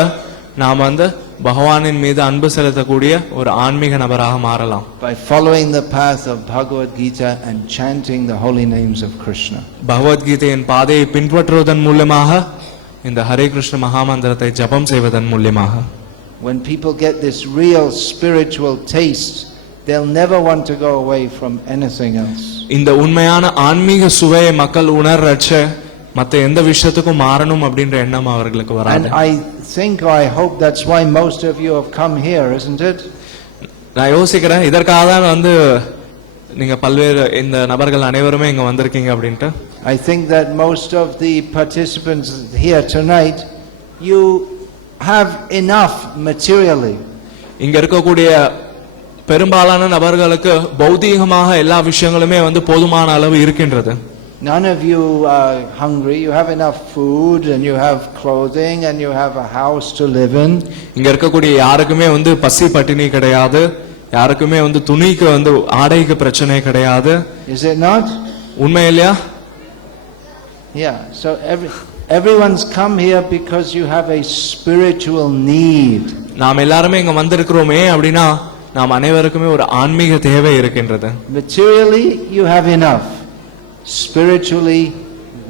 நாம் வந்து பகவானின் மீது அன்பு செலுத்தக்கூடிய ஒரு ஆன்மீக நபராக மாறலாம். by following the path of Bhagavad-gita and chanting the holy names of Krishna. பகவத்கீதையின் பாதையை பின்பற்றுவதன் மூலமாக இந்த ஹரே கிருஷ்ண மகாமந்திரத்தை ஜபம் செய்வதன் மூலமாக When people get this real spiritual taste, they'll never want to go away from anything else. இந்த உண்மையான ஆன்மீக சுவையை மக்கள் உணர்றச்ச மத்த எந்த விஷயத்துக்கும் மாறணும் அப்படின்ற எண்ணம் அவர்களுக்கு வராது. And I hope that's why most of you have come here, isn't it? நான் யோசிக்கிறேன் இதற்காக தான் வந்து நீங்க பல்வேறு இந்த நபர்கள் அனைவருமே இங்க வந்திருக்கீங்க அப்படின்ட்டு. I think that most of the participants here tonight, you have enough materially. இங்க இருக்கக்கூடிய பெரும்பாலான நபர்களுக்கு பௌதீகமாக எல்லா விஷயங்களுமே வந்து போதுமான அளவு இருக்கின்றது. None of you are hungry. You have enough food and you have clothing and you have a house to live in. இங்க இருக்கக்கூடிய யாருக்குமே வந்து பசி பட்டினி கிடையாது, யாருக்குமே வந்து துணிக்கு வந்து ஆடைக்கு பிரச்சனை கிடையாது. Is it not? உண்மை இல்லையா? Yeah. So everyone's come here because you have a spiritual need. நாம் எல்லாரும் இங்க வந்திருக்கிறோமே அப்படினா நாம் அனைவருக்குமே ஒரு ஆன்மீக தேவை இருக்கின்றது. Materially you have enough. Spiritually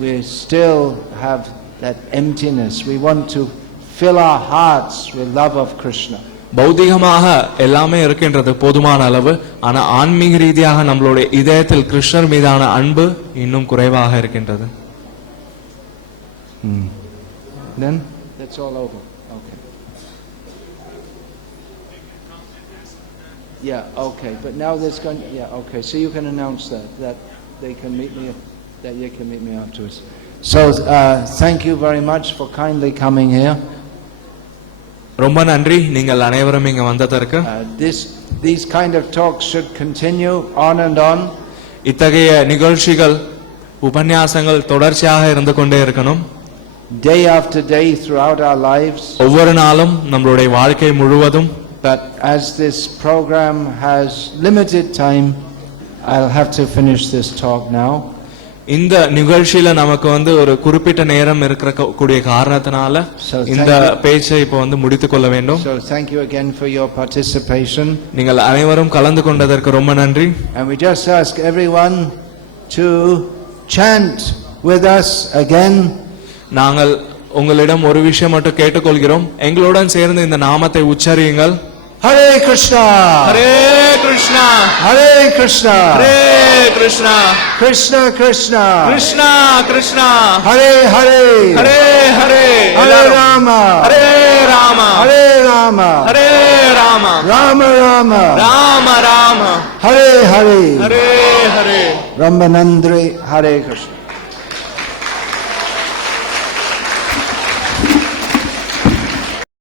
we still have that emptiness. We want to fill our hearts with love of Krishna. பௌதிகமாக எல்லாமே இருக்கின்றது போதுமான அளவு, ஆனா ஆன்மீக ரீதியாக நம்மளுடைய இதயத்தில் கிருஷ்ணர் மீதான அன்பு இன்னும் குறைவாக இருக்கின்றது. Then that's all over. Okay. Yeah, okay. But now there's going okay. So you can announce that they can meet me afterwards. So thank you very much for kindly coming here. ரொம்ப நன்றி நீங்கள் அனைவரும் இங்க வந்ததற்கு. These kind of talks should continue on and on. இத்தகைய நிகழ்ச்சிகள் உபன்யாசங்கள் தொடர்ச்சியாக இருந்து கொண்டே இருக்கணும். Day after day throughout our lives. ஒவ்வொரு நாளும் நம்மளுடைய வாழ்க்கை முழுவதும். But as this program has limited time, I'll have to finish this talk now. இந்த நிகழ்ச்சியில நமக்கு வந்து ஒரு குறிப்பிட்ட நேரம் இருக்கிற கூடிய காரணத்தினால இந்த பேச்சை இப்போ வந்து முடித்துக் கொள்ள வேண்டும். So thank you again for your participation. நீங்கள் அனைவரும் கலந்து கொண்டதற்கு ரொம்ப நன்றி. And we just ask everyone to chant with us again. நாங்கள் உங்களிடம் ஒரு விஷயம் மட்டும் கேட்டுக்கொள்கிறோம், எங்களுடன் சேர்ந்து இந்த நாமத்தை உச்சரியுங்கள். Hare Krishna, Hare Krishna, Hare Krishna, Hare Krishna, Krishna Krishna, Krishna Krishna, Hare Hare, Hare Hare, Hare Rama, Hare Rama, Hare Rama, Hare Rama, Rama Rama, Rama Rama, Hare Hare, Hare Hare, Ramanandri, Hare Krishna.